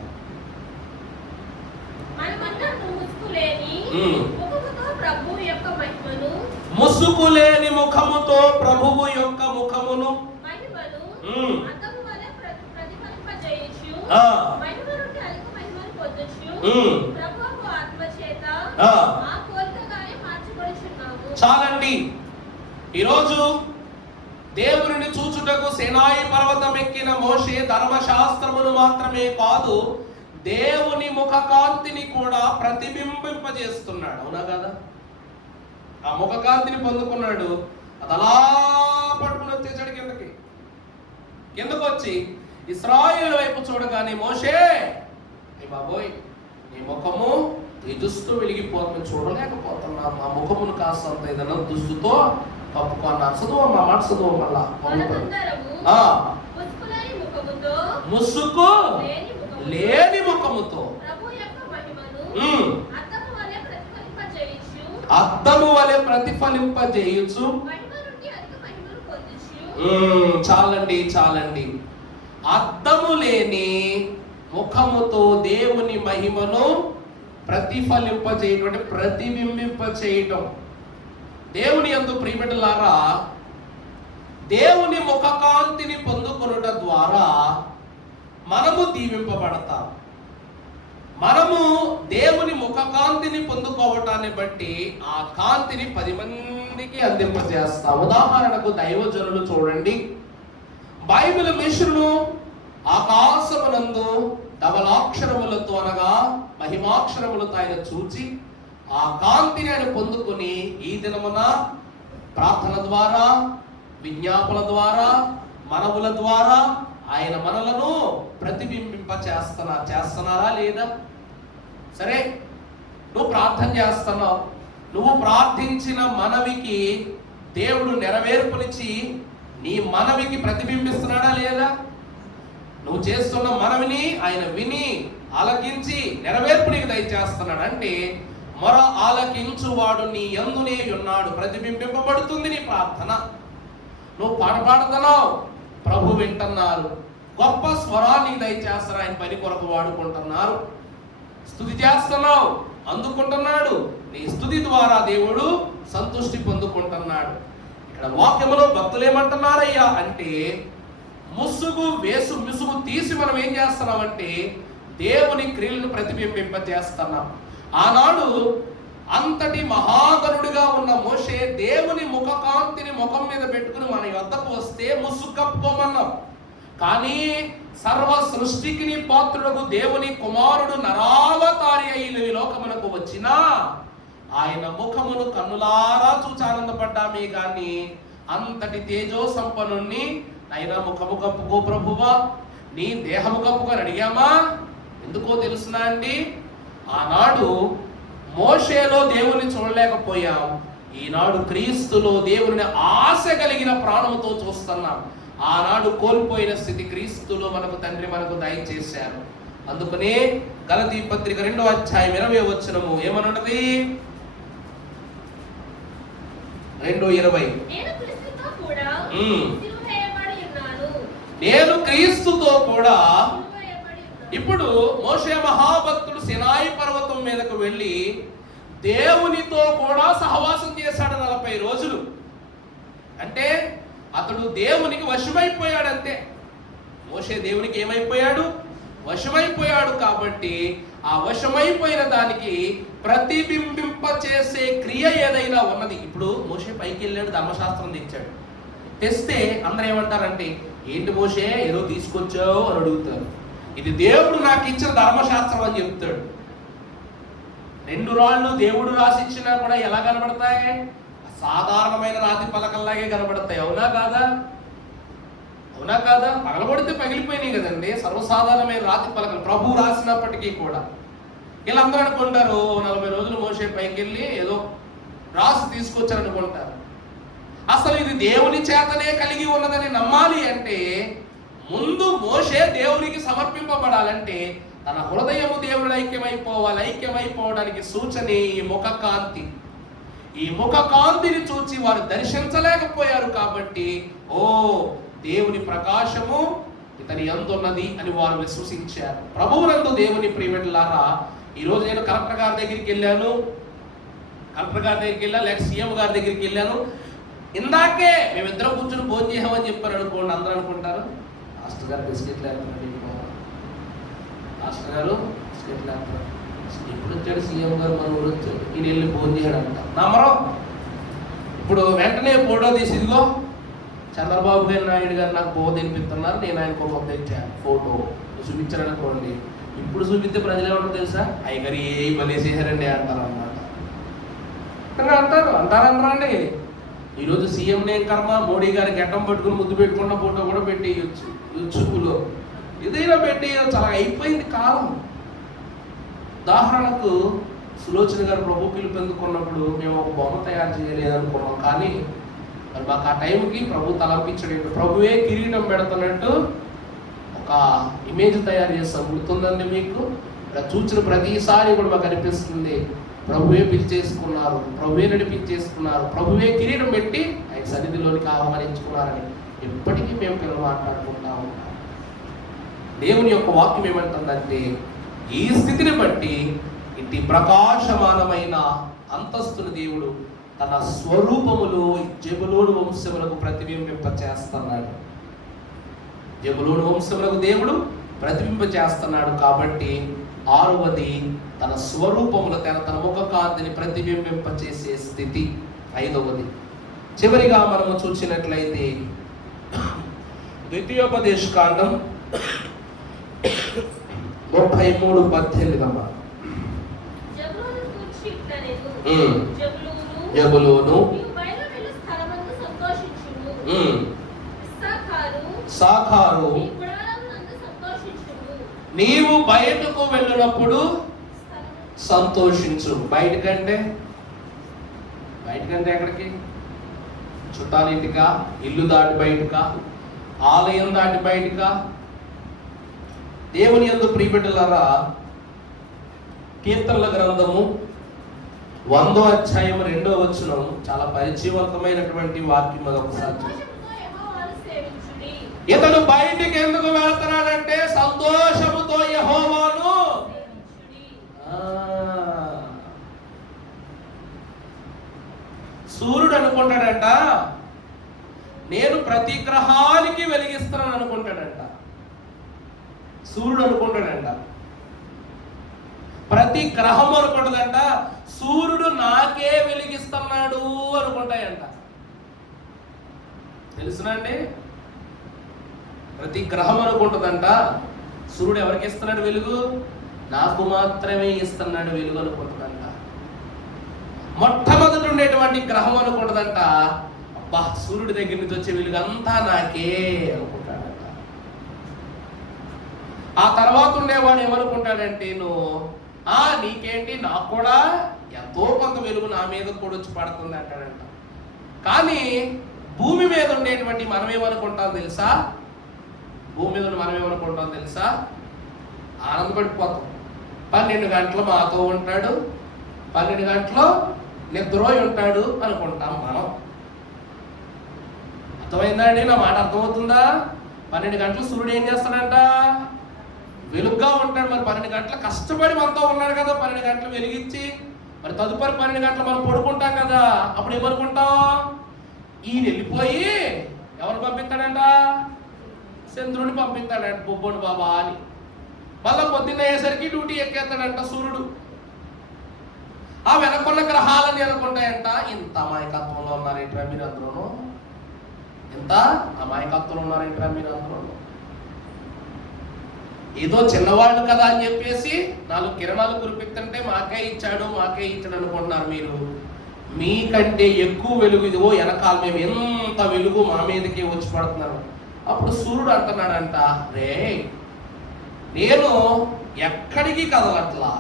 ముసుకులేని ముఖముతో ప్రభువు యొక్క ముఖమును చాలండి. ఈరోజు దేవుని చూచుటకు సేనాయి పర్వతం ఎక్కిన మోషే ధర్మశాస్త్రమును మాత్రమే కాదు, దేవుని ముఖ కాంతిని కూడా ప్రతిబింబింపజేస్తున్నాడు. అవునా కదా? ఆ ముఖ కాంతిని పొందుకున్నాడు. అది అలా పట్టుకుని వచ్చేసాడు కిందకు వచ్చి ఇశ్రాయేలు వైపు చూడగానే, మోషే బాబోయ్ నీ ముఖము తేజస్సుతో వెలిగిపోతుంది, చూడలేకపోతున్నాను, ఆ ముఖమును కాస్తంత ఏదైనా దుస్తుతో కప్పుకున్నాను. చదువు మా మాట చదువు. మళ్ళా ముసుకు లేని ముఖముతో అద్దము వలె ప్రతిఫలింపజేయచ్చు. చాలండి చాలండి. అద్దము లేని ముఖముతో దేవుని మహిమను ప్రతిఫలింపజేయడం అంటే ప్రతిబింబింపచేయటం. దేవుని యందు ప్రియబిడ్డలారా, దేవుని ముఖ కాంతిని పొందుకొనుట ద్వారా మనము దీవింపబడతాం. మనము దేవుని ముఖ కాంతిని పొందుకోవటాన్ని బట్టి ఆ కాంతిని 10 మందికి అందింపజేస్తాం. ఉదాహరణకు దైవజనులు చూడండి. బైబిల్ మిషను ఆకాశమునందు ధవలాక్షరములతో అనగా మహిమాక్షరములతో ఆయన చూచి ఆ కాంతిని ఆయన పొందుకొని ఈ దినమున ప్రార్థన ద్వారా, విజ్ఞాపన ద్వారా, మనవుల ద్వారా ఆయన మనలను ప్రతిబింబింప చేస్తున్నారా లేదా? సరే, నువ్వు ప్రార్థన చేస్తున్నావు, నువ్వు ప్రార్థించిన మనవికి దేవుడు నెరవేర్పునిచ్చి నీ మనవికి ప్రతిబింబిస్తున్నాడా లేదా? నువ్వు చేస్తున్న మనవిని ఆయన విని ఆలకించి నెరవేర్పు నీకు దయచేస్తున్నాడు అంటే మొర ఆలకించువాడు నీ యందునే ఉన్నాడు, ప్రతిబింబింపబడుతుంది నీ ప్రార్థన. నువ్వు పాట పాడుతున్నావు, ప్రభు వింటున్నారు, గొప్ప స్వరాన్ని దయచేస్తారు, ఆయన పని కొరకు వాడుకుంటున్నారు. స్తుతి చేస్తున్నావు, అందుకుంటున్నాడు, నీ స్తుతి ద్వారా దేవుడు సంతృష్టి పొందుకుంటున్నాడు. ఇక్కడ వాక్యములో భక్తులు ఏమంటున్నారయ్యా అంటే, ముసుగు తీసి మనం ఏం చేస్తున్నామంటే దేవుని క్రియలను ప్రతిబింబింప చేస్తున్నాం. ఆనాడు అంతటి మహాగణుడిగా ఉన్న మోషే దేవుని ముఖకాంతిని ముఖం మీద పెట్టుకుని మన యొద్దకు వస్తే ముసుగు కప్పుకోమన్నాం. కానీ సర్వ సృష్టికి పాత్రుడు దేవుని కుమారుడు నరావతారి అయిన ఈ లోకమునకు వచ్చినా ఆయన ముఖమును కన్నులారా చూచి ఆనందపడ్డామే గాని అంతటి తేజో సంపన్నుణ్ణి ఆయన ముఖము కప్పుకో ప్రభువా, నీ దేహము కప్పుకొని అడిగామా? ఎందుకో తెలుసునా అండి, ఆనాడు మోషేలో దేవుని చూడలేకపోయాం, ఈనాడు క్రీస్తులో దేవుని ఆశ కలిగిన ప్రాణముతో చూస్తున్నాం. ఆనాడు కోల్పోయిన స్థితి క్రీస్తులో మనకు తండ్రి మనకు దయచేశారు. అందుకనే గలతీ పత్రిక 2వ అధ్యాయం 20వ వచనము ఏమనున్నది? 2:20 నేను క్రీస్తుతో కూడా. ఇప్పుడు మోషే మహాభక్తుడు సినాయి పర్వతం మీదకు వెళ్ళి దేవునితో కూడా సహవాసం చేశాడు 40 రోజులు. అంటే అతడు దేవునికి వశమైపోయాడంతే. మోషే దేవునికి ఏమైపోయాడు? వశమైపోయాడు. కాబట్టి ఆ వశమైపోయిన దానికి ప్రతిబింబింప చేసే క్రియ ఏదైనా ఉన్నది. ఇప్పుడు మోషే పైకి వెళ్ళాడు, ధర్మశాస్త్రం తెచ్చాడు. తెస్తే అందరూ ఏమంటారంటే, ఏంటి మోషే ఏదో తీసుకొచ్చావు అని అడుగుతారు. ఇది దేవుడు నాకు ఇచ్చిన ధర్మశాస్త్రం అని చెప్తాడు. 2 రాళ్ళు దేవుడు రాసిచ్చినా కూడా ఎలా కనబడతాయి? సాధారణమైన రాతి పలకల్లాగే కనబడతాయి. అవునా కాదా? అవునా కాదా? పగలబడితే పగిలిపోయినాయి కదండి. సర్వసాధారణమైన రాతి పలకలు ప్రభు రాసినప్పటికీ కూడా వీళ్ళందరూ అనుకుంటారు 40 రోజులు మోషే పైకి వెళ్ళి ఏదో రాసి తీసుకొచ్చారు అనుకుంటారు. అసలు ఇది దేవుని చేతనే కలిగి ఉన్నదని నమ్మాలి అంటే ముందు మోషే దేవునికి సమర్పింపబడాలంటే తన హృదయము దేవుని ఐక్యమైపోవాలి. ఐక్యమైపోవడానికి సూచనే ఈ ముఖ కాంతి. ఈ ముఖ కాంతిని చూచి వారు దర్శించలేకపోయారు. కాబట్టి దేవుని ప్రకాశము ఇతని యందున్నది అని వారు విశ్వసించారు. ప్రభువునందు దేవుని ప్రియమిత్రులారా, ఈరోజు నేను కలెక్టర్ గారి దగ్గరికి వెళ్ళాను, లేక సీఎం గారి దగ్గరికి వెళ్ళాను. ఇందాకే మేమిద్దరం కూర్చొని భోజనం చేసామని చెప్పారు అనుకోండి, అందరూ అనుకుంటారు మాస్టర్ గారు బిస్కెట్లు వేస్తున్నారు, మాస్టర్ గారు బిస్కెట్లు వేస్తున్నారు, ఇప్పుడు వచ్చాడు సీఎం గారు, మన ఊరు వచ్చాడు, ఈయన వెళ్ళి భోజనం చేయడం అంట. నమ్మరం. ఇప్పుడు వెంటనే ఫోటో తీసి ఇదిగో చంద్రబాబు నాయుడు గారు నాకు బోధ తినిపిస్తున్నారు, నేను ఆయనకు ఒక తెచ్చాను ఫోటో చూపించాను అనుకోండి. ఇప్పుడు చూపిస్తే ప్రజలు ఏమంటారు తెలుసా? అయ్యగారు ఏ బలేసేసారండి అంటారు అన్నమాట. అంటారండి. ఈరోజు సీఎం నేను కర్మ, మోడీ గారి గడ్డం పట్టుకుని ముద్దు పెట్టుకున్న ఫోటో కూడా పెట్టేయచ్చు యూట్యూబ్లో, ఏదైనా పెట్టేయచ్చు. అలా అయిపోయింది కాలం. ఉదాహరణకు సులోచన గారు ప్రభు పిలుపెందుకున్నప్పుడు మేము ఒక బొమ్మ తయారు చేయలేదనుకున్నాం. కానీ మరి మాకు ఆ టైంకి ప్రభు తలంపించడం, ప్రభువే కిరీటం పెడుతున్నట్టు ఒక ఇమేజ్ తయారు చేస్తాం. గుర్తుందండి మీకు? చూసిన ప్రతిసారి కూడా మాకు అనిపిస్తుంది ప్రభువే పిలిచేసుకున్నారు, ప్రభువే నడిపించేసుకున్నారు, ప్రభువే కిరీటం పెట్టి ఆయన సన్నిధిలోనికి ఆహ్వానించుకున్నారని ఎప్పటికీ మేము పిల్లలు మాట్లాడుకుంటా ఉంటాం. దేవుని యొక్క వాక్యం ఏమంటుందంటే ఈ స్థితిని బట్టి ఇంటి ప్రకాశమానమైన అంతస్తుని దేవుడు తన స్వరూపములో జెబులూను వంశములకు ప్రతిబింబింప చేస్తున్నాడు. జెబులూను వంశములకు దేవుడు ప్రతిబింబ చేస్తున్నాడు. కాబట్టి 6వది తన స్వరూపముల తన ముఖ కాంతిని ప్రతిబింబింప చేసే స్థితి. 5వది చివరిగా మనము చూసినట్లయితే ద్వితీయోపదేశకాండం 33:18 జబులూను సాఖారు నీవు బయటకు వెళ్ళినప్పుడు సంతోషించు. బయటకంటే ఎక్కడికి? చుట్టాలింటికా, ఇల్లు దాటి బయటకా, ఆలయం దాటి బయటకా? దేవుని యందు ప్రియబిడ్డలారా, కీర్తనల గ్రంథము 100వ అధ్యాయం 2వ వచనం చాలా పరిచయవంతమైనటువంటి వాక్యం. ఒకసారి ఇతను బయటికి ఎందుకు వెళ్తున్నాడంటే సంతోషముతో యెహోవాను. సూర్యుడు అనుకుంటాడంట నేను ప్రతి గ్రహానికి వెలిగిస్తున్నాను అనుకుంటాడు. సూర్యుడు అనుకుంటాడంట. ప్రతి గ్రహం అనుకుంటుందంట సూర్యుడు నాకే వెలిగిస్తున్నాడు అనుకుంటాయంట. తెలుసునండి, ప్రతి గ్రహం అనుకుంటుందంట సూర్యుడు ఎవరికి ఇస్తున్నాడు వెలుగు, నాకు మాత్రమే ఇస్తున్నాడు వెలుగు అనుకుంటుందంట. మొట్టమొదటి ఉండేటువంటి గ్రహం అనుకుంటుందంట అబ్బా సూర్యుడి దగ్గర నుంచి వచ్చే వెలుగు అంతా నాకే అనుకుంటాడంట. ఆ తర్వాత ఉండేవాడు ఏమనుకుంటాడంటే నీకేంటి, నాకు కూడా ఎంతో కొంత వెలుగు నా మీద కూడా వచ్చి పడుతుంది అంటాడంట. కానీ భూమి మీద ఉండేటువంటి మనం ఏమనుకుంటాం తెలుసా, భూమి మీద మనం ఏమనుకుంటాం తెలుసా, ఆనందపడిపోతాం. 12 గంటలు మాతో ఉంటాడు, 12 గంటలు నిద్రోయి ఉంటాడు అనుకుంటాం మనం. అర్థమైందా అండి, నా మాట అర్థమవుతుందా? 12 గంటలు సూర్యుడు ఏం చేస్తాడంట, వెలుగుగా ఉంటాడు. మరి 12 గంటలు కష్టపడి మనతో ఉన్నాడు కదా, 12 గంటలు వెలిగించి మరి తదుపరి 12 గంటలు మనం పడుకుంటాం కదా, అప్పుడు ఏమనుకుంటాం, ఈయన వెళ్ళిపోయి ఎవరు పంపిస్తాడంట, చంద్రుడిని పంపిస్తాడంట బొబ్బోడు బాబా అని. మళ్ళా పొద్దున్న అయ్యేసరికి డ్యూటీ ఎక్కేస్తాడంట సూర్యుడు. ఆ వెనకున్న గ్రహాలని అనుకుంటాయంట ఇంత అమాయకత్వంలో ఉన్నారేంట్రా మీరు అందరూ, ఎంత అమాయకత్వంలో ఉన్నారేంట్రా మీరు అందరూ, ఏదో చిన్నవాళ్ళు కదా అని చెప్పేసి 4 కిరణాలు కురిపిస్తుంటే మాకే ఇచ్చాడు అనుకుంటున్నారు మీరు. మీకంటే ఎక్కువ వెలుగు ఇదిగో వెనకాల మేము ఎంత వెలుగు మా మీదకి వచ్చి పడుతున్నాను. అప్పుడు సూర్యుడు అంటున్నాడంట, రే నేను ఎక్కడికి కదలట్లా,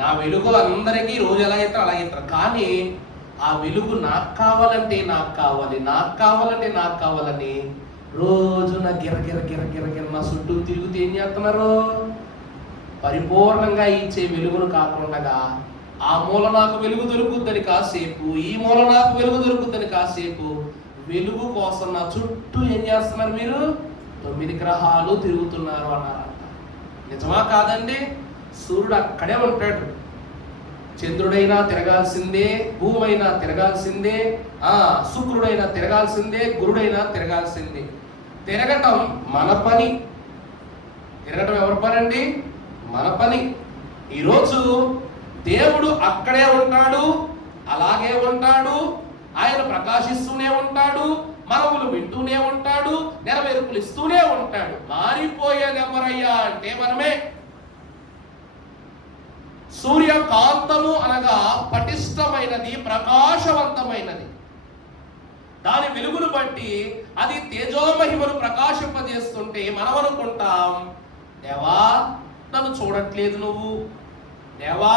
నా వెలుగు అందరికీ రోజు ఎలా అయితే అలా అవుతారు, కానీ ఆ వెలుగు నాకు కావాలంటే నాకు కావాలని రోజు నా గిర నా చుట్టూ తిరుగుతూ ఏం చేస్తున్నారు, పరిపూర్ణంగా ఇచ్చే వెలుగును కాకుండా ఆ మూల నాకు వెలుగు దొరుకుద్దని కాసేపు, ఈ మూల నాకు వెలుగు దొరుకుద్దని కాసేపు వెలుగు కోసం నా చుట్టూ ఏం చేస్తున్నారు మీరు, 9 గ్రహాలు తిరుగుతున్నారు అన్నారంట. నిజమా కాదండి? సూర్యుడు అక్కడే ఉంటాడు, చంద్రుడైనా తిరగాల్సిందే, భూమి అయినా తిరగాల్సిందే, శుక్రుడైనా తిరగాల్సిందే, గురుడైనా తిరగాల్సిందే. తిరగటం మన పని. తిరగటం ఎవరి పని అండి? మన పని. ఈరోజు దేవుడు అక్కడే ఉంటాడు, అలాగే ఉంటాడు, ఆయన ప్రకాశిస్తూనే ఉంటాడు, మనవులు వింటూనే ఉంటాడు, నెరవేర్పులు ఇస్తూనే ఉంటాడు. మారిపోయేది ఎవరయ్యా అంటే మనమే. సూర్యకాంతము అనగా పటిష్టమైనది, ప్రకాశవంతమైనది. దాని వెలుగును బట్టి అది తేజోమహిమను ప్రకాశింపజేస్తుంటే మనం అనుకుంటాం, దేవా నన్ను చూడట్లేదు నువ్వు, దేవా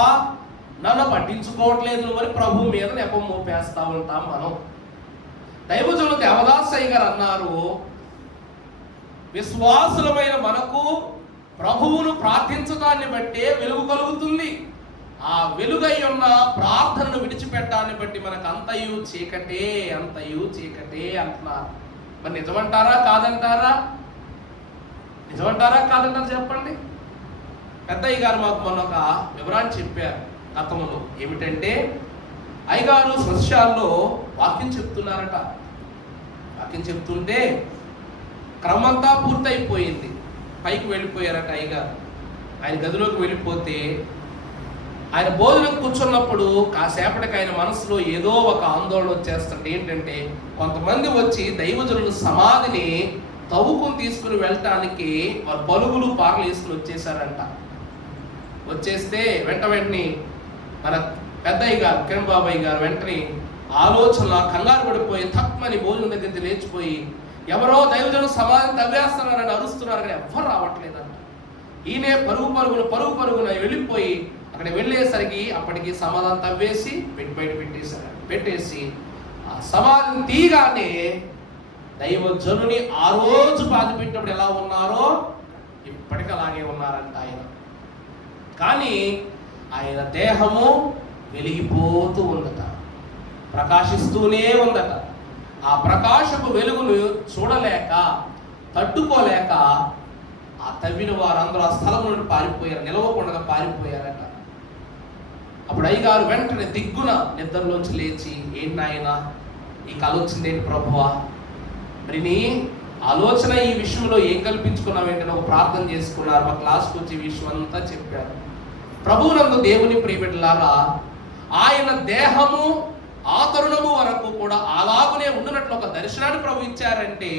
నన్ను పట్టించుకోవట్లేదు నువ్వు అని ప్రభు మీద నెపం మోపేస్తా ఉంటాం మనం. దైవజనులు దేవదాసయ్య గారు అన్నారు, విశ్వాసులమైన మనకు ప్రభువును ప్రార్థించడాన్ని బట్టే వెలుగు కలుగుతుంది. ఆ వెలుగై ఉన్న ప్రార్థనను విడిచిపెట్టాన్ని బట్టి మనకు అంతయు చీకటే అంటున్నారు. మరి నిజమంటారా కాదంటారా? చెప్పండి. పెద్దయ్య గారు మాకు మొన్న ఒక వివరాన్ని చెప్పారు గతంలో. ఏమిటంటే అయ్యగారు సస్యాల్లో వాక్యం చెప్తున్నారట. వాక్యం చెప్తుంటే క్రమంతా పూర్తయిపోయింది, పైకి వెళ్ళిపోయారట అయ్యగారు. ఆయన గదిలోకి వెళ్ళిపోతే ఆయన భోజనం కూర్చున్నప్పుడు కాసేపటికి ఆయన మనసులో ఏదో ఒక ఆందోళన వచ్చేస్తుంటే ఏంటంటే, కొంతమంది వచ్చి దైవజనుల సమాధిని తవ్వుకుని తీసుకుని వెళ్ళటానికి వారు పలుగులు పార్లు వేసుకుని వచ్చేసారంట. వచ్చేస్తే వెంటనే మన పెద్దయ్య గారు కిరణ్ బాబాయ్ గారు వెంటనే ఆలోచనలో కంగారు పడిపోయి తక్కువని భోజనం దగ్గర నుంచి లేచిపోయి, ఎవరో దైవజనుల సమాధిని తవ్వేస్తున్నారని అరుస్తున్నారని ఎవ్వరు రావట్లేదంట. ఈయనే పరుగు పరుగున వెళ్ళిపోయి అక్కడ వెళ్ళేసరికి అప్పటికి సమాధానం తవ్వేసి బయట పెట్టేసి ఆ సమాధిని తీయగానే దైవజనుని ఆ రోజు బాధ పెట్టినప్పుడు ఎలా ఉన్నారో ఇప్పటికీ అలాగే ఉన్నారంట ఆయన. కానీ ఆయన దేహము వెలిగిపోతూ ఉందట, ప్రకాశిస్తూనే ఉందట. ఆ ప్రకాశపు వెలుగును చూడలేక తట్టుకోలేక ఆ తవ్విన వారందరూ ఆ స్థలం నుండి పారిపోయారు, నిలవకుండా పారిపోయారట. అప్పుడు అయ్యగారు వెంటనే దిగ్గున నిద్రలోంచి లేచి, ఏంటి నాయన ఈ కళ వచ్చిందేంటి ప్రభువా, మరి ఆలోచన ఈ విషయంలో ఏం కల్పించుకున్నాం ఏంటంటే ఒక ప్రార్థన చేసుకున్నారు, మా క్లాస్కి వచ్చి ఈ విషయం అంతా చెప్పారు. ప్రభువునందు దేవుని ప్రియబిడ్డలారా, ఆయన దేహము ఆ తరుణము వరకు కూడా అలాగునే ఉండునట్లు ఒక దర్శనాన్ని ప్రభు ఇచ్చారంటే,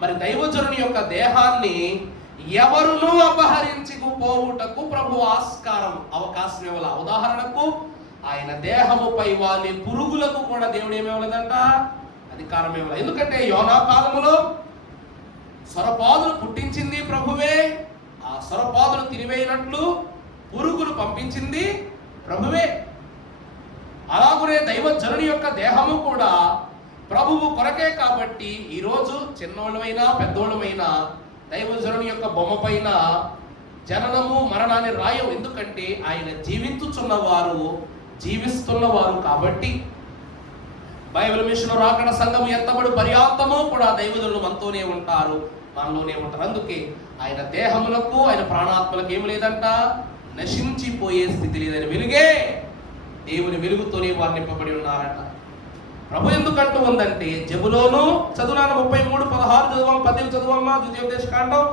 మరి దైవజనుని యొక్క దేహాన్ని ఎవరునూ అపహరించుకుపోవుటకు ప్రభు అవకాశం ఇవ్వాల. ఉదాహరణకు ఆయన దేహముపై వాలే పురుగులకు కూడా దేవుడు ఏమివ్వలేదంట, అధికారం ఇవ్వాలి. ఎందుకంటే యోనా కాలములో సొరపాదులు పుట్టించింది ప్రభువే, ఆ సొరపాదులు తినివేయనట్లు పురుగులు పంపించింది ప్రభువే. అలాగునే దైవజనుని యొక్క దేహము కూడా ప్రభువు కొరకే. కాబట్టి ఈరోజు చిన్నోళ్ళమైనా పెద్దోళ్ళమైనా దైవజనుని యొక్క బొమ్మ పైన జననము మరణాన్ని రాయం. ఎందుకంటే ఆయన జీవిస్తున్నవారు కాబట్టి. బైబిల్ మిషన్ రాకడ సంఘం ఎత్తబడి పర్యాంతము కూడా దైవజనులు మనతోనే ఉంటారు, మనలోనే ఉంటారు. అందుకే ఆయన దేహములకు ఆయన ప్రాణాత్మలకు ఏమి లేదంట, నశించిపోయే స్థితి లేదని వెలుగే దేవుని వెలుగుతోనే వారు నింపబడి ఉన్నారట. ప్రభు ఎందుకంటూ ఉందంటే జబులోను చదువునాను 33:16 చదువు, 10 చదువమ్మా, ద్వితీయోపదేశ కాండం.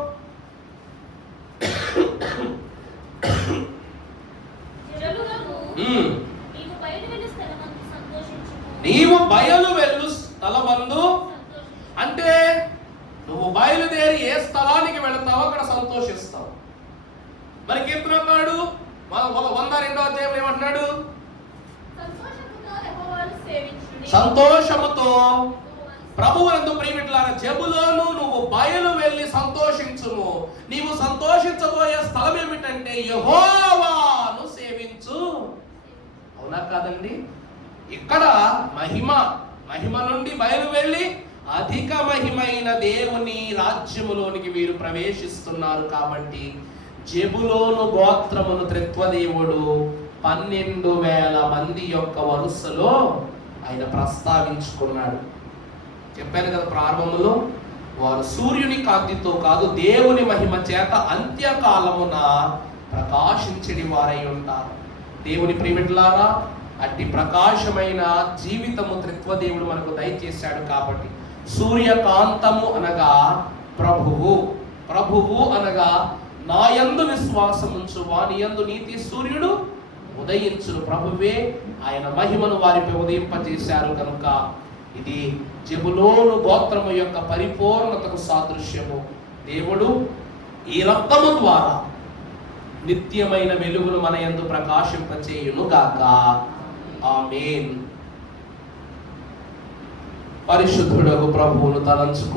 నీవు బయలు వెళ్ళు స్థలమందు, అంటే నువ్వు బయలుదేరి ఏ స్థలానికి వెళతావో అక్కడ సంతోషిస్తావు. మరి కీర్తనకారుడు 102వ అధ్యాయంలో ఏమంటున్నాడు, సంతోషముతో ప్రభువునందు ప్రియమిట్లారా జబులోను నువ్వు బయలు వెళ్ళి సంతోషించుము. నీవు సంతోషించబోయే స్థలం ఏమిటంటే యెహోవాను సేవించు. అవునా కాదండి? ఇక్కడ మహిమ నుండి బయలు వెళ్ళి అధిక మహిమైన దేవుని రాజ్యములోనికి వీరు ప్రవేశిస్తున్నారు. కాబట్టి జెబులోను గోత్రమును త్రిత్వదేవుడు 12,000 మంది యొక్క వరుసలో ఆయన ప్రస్తావించుకున్నాడు. చెప్పాను కదా ప్రారంభంలో, వారు సూర్యుని కాంతితో కాదు దేవుని మహిమ చేత అంత్యకాలమున ప్రకాశించడి వారై ఉంటారు. దేవుని ప్రియమిట్లారా, అట్టి ప్రకాశమైన జీవితము త్రిత్వదేవుడు మనకు దయచేశాడు. కాబట్టి సూర్యకాంతము అనగా ప్రభువు అనగా నా యందు విశ్వాసముంచు వాని యందు నీతి సూర్యుడు ఉదయించును. ప్రభువే ఆయన మహిమను వారిపై ఉదయింపజేశారు కనుక ఇది జెబులోను గోత్రము యొక్క పరిపూర్ణతకు సాదృశ్యము. దేవుడు ఈ రక్తము ద్వారా నిత్యమైన వెలుగును మన యందు ప్రకాశింపచేయును గాక. ఆమేన్. పరిశుద్ధుడగు ప్రభువును తలంచుకో.